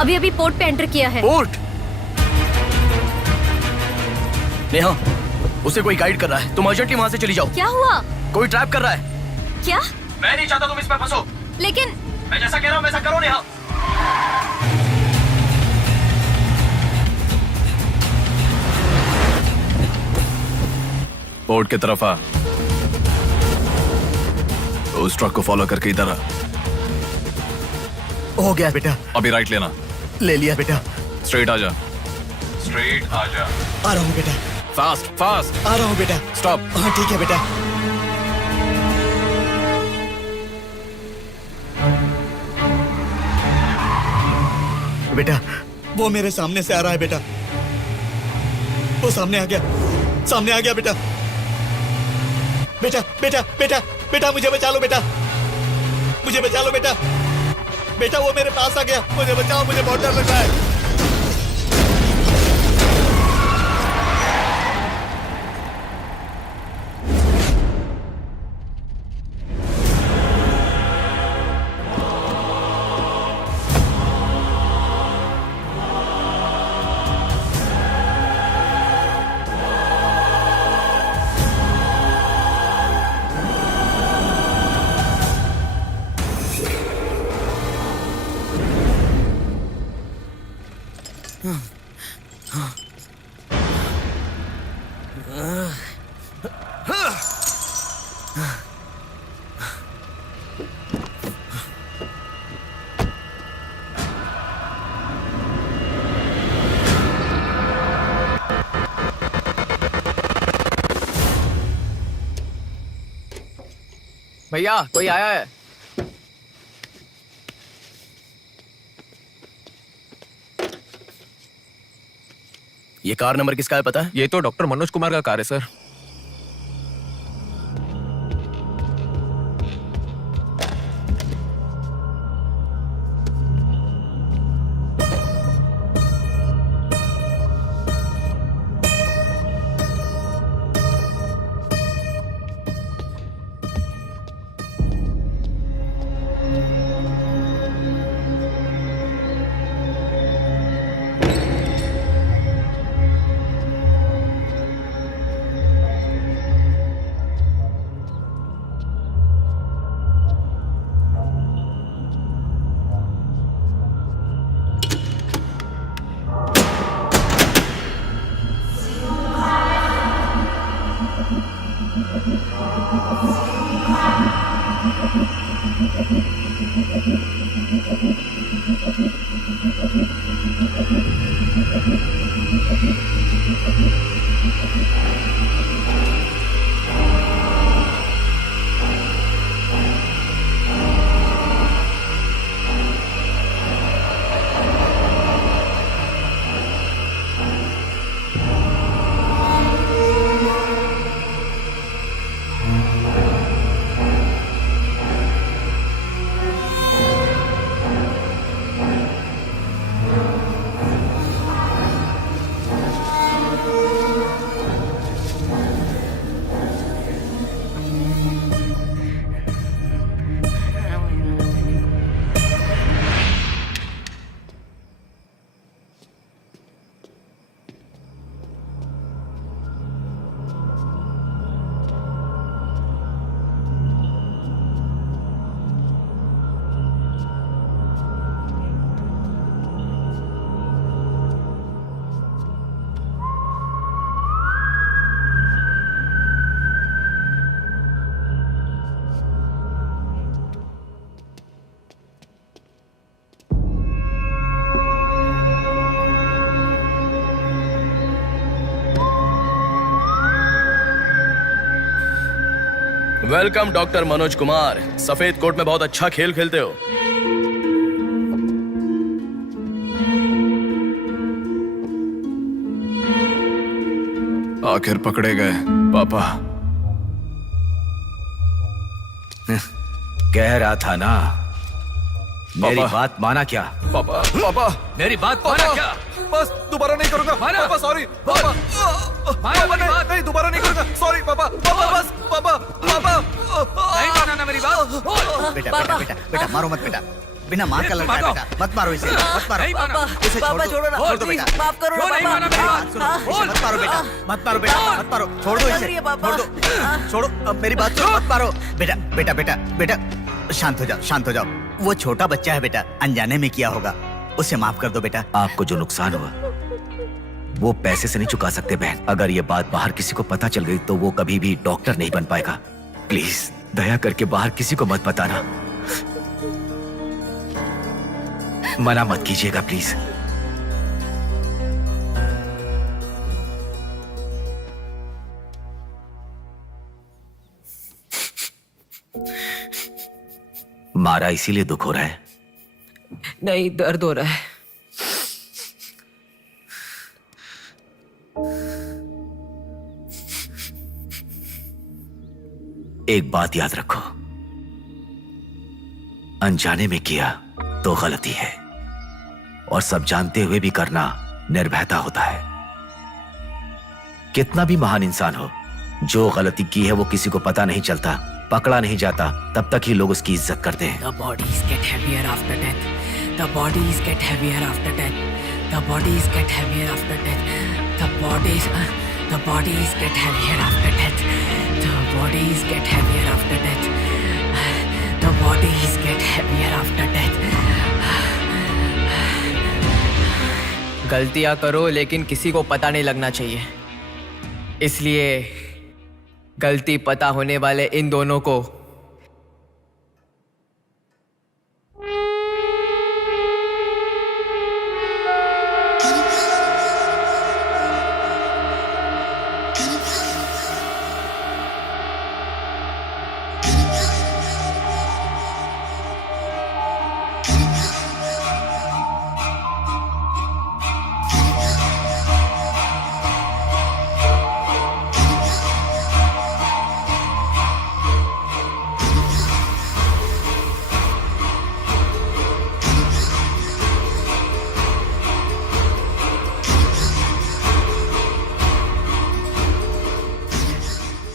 अभी अभी पोर्ट पे एंटर किया है। पोर्ट? नेहा, उसे कोई गाइड कर रहा है, तुम अर्जेंटली वहाँ से चली जाओ। क्या हुआ? कोई ट्रैप कर रहा है। क्या? मैं नहीं चाहता तुम इसमें फंसो। लेकिन मैं जैसा कह रहा हूँ वैसा करो नेहा। पोर्ट की तरफ आ। उस ट्रक को फॉलो करके इधर आ। हो गया बेटा। अभी राइट लेना। ले लिया बेटा। स्ट्रेट आ जा। स्ट्रेट आ जा। आ रहा हूँ बेटा। Fast fast. आ रहा हूँ बेटा। स्टॉप। हाँ ठीक है बेटा। बेटा वो मेरे सामने से आ रहा है बेटा। वो सामने आ गया, सामने आ गया बेटा। बेटा बेटा बेटा बेटा मुझे बचा लो बेटा, मुझे बचा लो बेटा। बेटा वो मेरे पास आ गया, मुझे बचाओ, मुझे बहुत डर लग रहा है। भैया कोई आया है। ये कार नंबर किसका है पता है? ये तो डॉक्टर मनोज कुमार का कार है sir. Welcome doctor Manoj Kumar. सफेद कोट में बहुत अच्छा खेल खेलते हो। आखिर पकड़े गए पापा। कह रहा था ना, मेरी बात माना क्या? पापा पापा मेरी बात माना क्या? बस दोबारा नहीं करूंगा। पापा सॉरी। पापा पापा नहीं दोबारा नहीं करूंगा। सॉरी पापा। पापा बस पापा। पापा नहीं माना ना मेरी बात। बेटा बेटा बेटा बेटा मारो मत बेटा। बिना माँ का लड़का है बेटा, मत मारो इसे, मत मारो। इसे पापा छोड़ो ना, छोड़ दो बेटा। माफ करो ना पापा। बात सुनो, इसे मत मारो बेटा, मत मारो बेटा, मत मारो, छोड़ दो इसे, छोड़ दो, छोड़ो, अब मेरी बात सुनो, मत मारो। बेटा बेटा बेटा बेटा शांत हो जाओ, शांत हो जाओ। वो छोटा बच्चा है बेटा, अनजाने में किया होगा, उसे माफ कर दो बेटा। आपको जो नुकसान हुआ वो पैसे से नहीं चुका सकते बहन। अगर ये बात बाहर किसी को पता चल गई तो वो कभी भी डॉक्टर नहीं बन पाएगा। प्लीज दया करके बाहर किसी को मत बताना, मना मत कीजिएगा प्लीज। मारा इसीलिए दुख हो रहा है? नहीं, दर्द हो रहा है। एक बात याद रखो, अनजाने में किया तो गलती है, और सब जानते हुए भी करना निर्भयता होता है। कितना भी महान इंसान हो, जो गलती की है वो किसी को पता नहीं चलता, पकड़ा नहीं जाता, तब तक ही लोग उसकी इज्जत करते हैं। The bodies get heavier after death. The bodies get heavier after death. The bodies get heavier after death. The bodies get heavier after death. The bodies get heavier after death. The bodies get heavier after death. गलतियां करो लेकिन किसी को पता नहीं लगना चाहिए, इसलिए गलती पता होने वाले इन दोनों को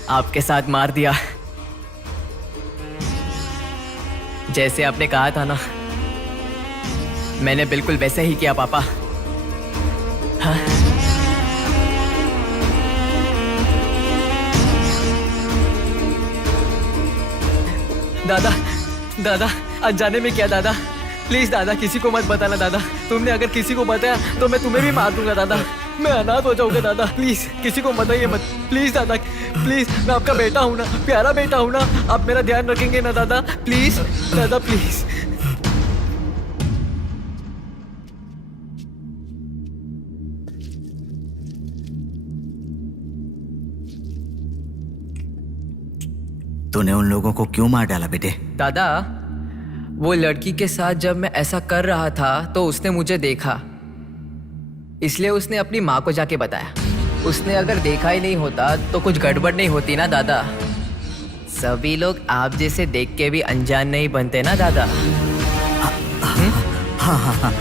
आपके साथ मार दिया, जैसे आपने कहा था ना, मैंने बिल्कुल वैसे ही किया पापा। हाँ? दादा दादा अनजाने में किया दादा, प्लीज दादा किसी को मत बताना दादा। तुमने अगर किसी को बताया तो मैं तुम्हें भी मार दूंगा दादा, मैं अनाथ हो जाऊंगा दादा। प्लीज किसी को बताइए मत, प्लीज दादा, प्लीज। मैं आपका बेटा हूं ना, प्यारा बेटा हूं ना, आप मेरा ध्यान रखेंगे ना दादा? प्लीज दादा, प्लीज। तूने उन लोगों को क्यों मार डाला बेटे? दादा वो लड़की के साथ जब मैं ऐसा कर रहा था तो उसने मुझे देखा, इसलिए उसने अपनी माँ को जाके बताया। उसने अगर देखा ही नहीं होता तो कुछ गड़बड़ नहीं होती ना दादा। सभी लोग आप जैसे देख के भी अनजान नहीं बनते ना दादा। हाँ हाँ हाँ।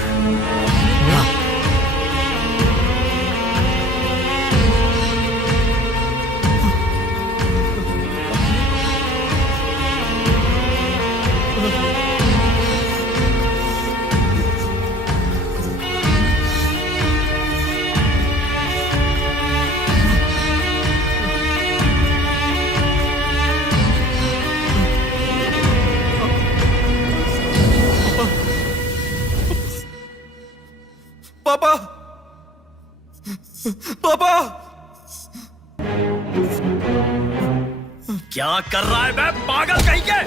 पापा, पापा, क्या कर रहा है बे पागल कहीं के?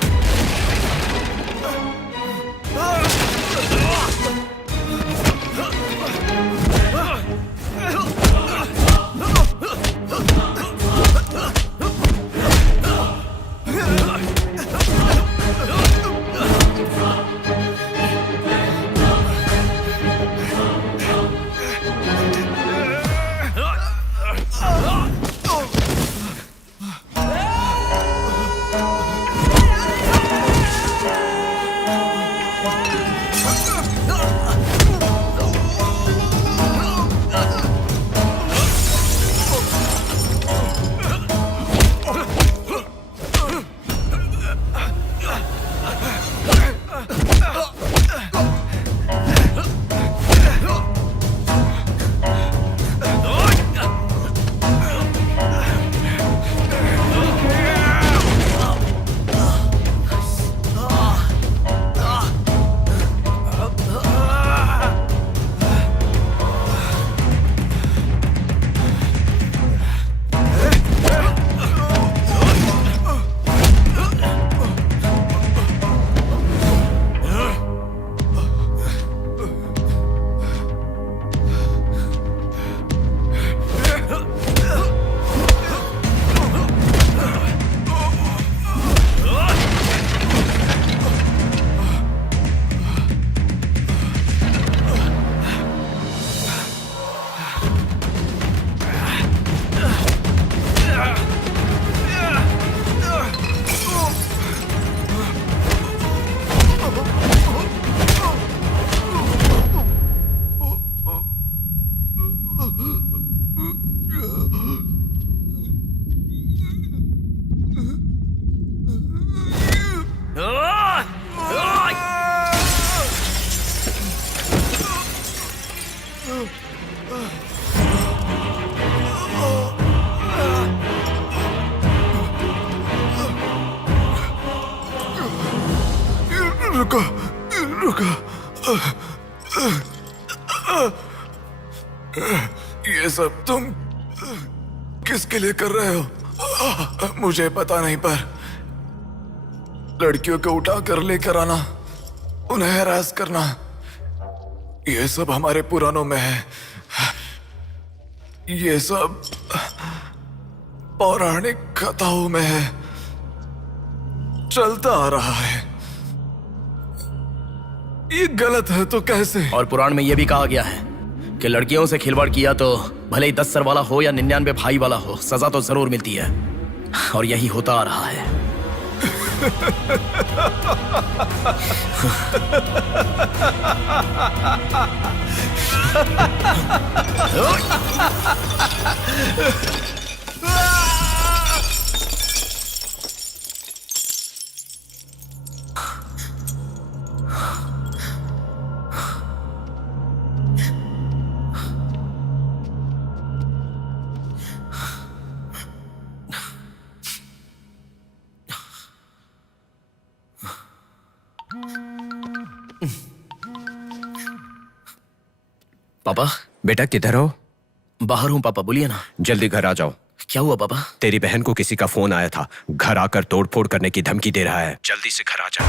रुको रुको, ये सब तुम किसके लिए कर रहे हो? मुझे पता नहीं, पर लड़कियों को उठा कर लेकर आना, उन्हें हैरास करना, ये सब हमारे पुराणों में है। ये सब पौराणिक कथाओं में है, चलता आ रहा है। ये गलत है तो कैसे? और पुराण में यह भी कहा गया है कि लड़कियों से खिलवाड़ किया तो भले ही 10 सर वाला हो या 99 भाई वाला हो, सजा तो जरूर मिलती है। और यही होता आ रहा है। पापा। बेटा किधर हो? बाहर हूँ पापा, बोलिए ना। जल्दी घर आ जाओ। क्या हुआ पापा? तेरी बहन को किसी का फोन आया था, घर आकर तोड़फोड़ करने की धमकी दे रहा है। जल्दी से घर आ जा।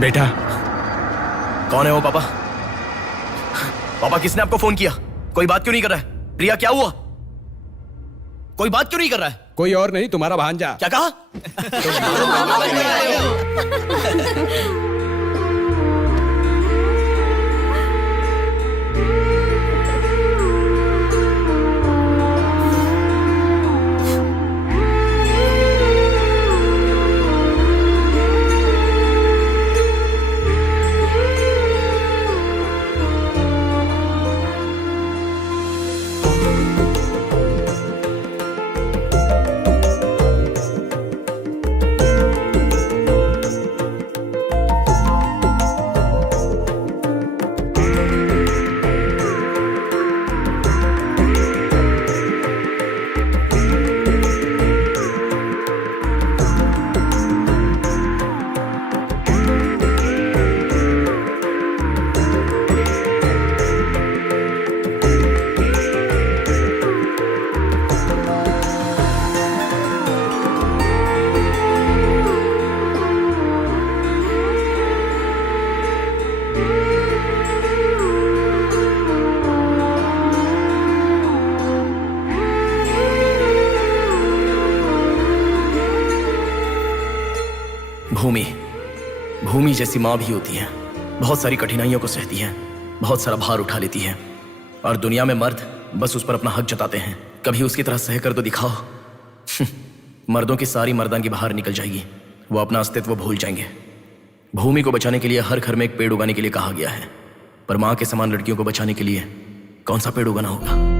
बेटा। कौन है वो पापा? पापा किसने आपको फोन किया? कोई बात क्यों नहीं कर रहा है? प्रिया क्या हुआ? कोई बात क्यों नहीं कर रहा है? कोई और नहीं, तुम्हारा भांजा। क्या कहा? भूमि जैसी माँ भी होती है, बहुत सारी कठिनाइयों को सहती है, बहुत सारा भार उठा लेती है। और दुनिया में मर्द बस उस पर अपना हक जताते हैं। कभी उसकी तरह सह कर तो दिखाओ। मर्दों की सारी मर्दानगी बाहर निकल जाएगी, वो अपना अस्तित्व भूल जाएंगे। भूमि को बचाने के लिए हर घर में एक पेड़ उगाने के लिए कहा गया है, पर माँ के समान लड़कियों को बचाने के लिए कौन सा पेड़ उगाना होगा?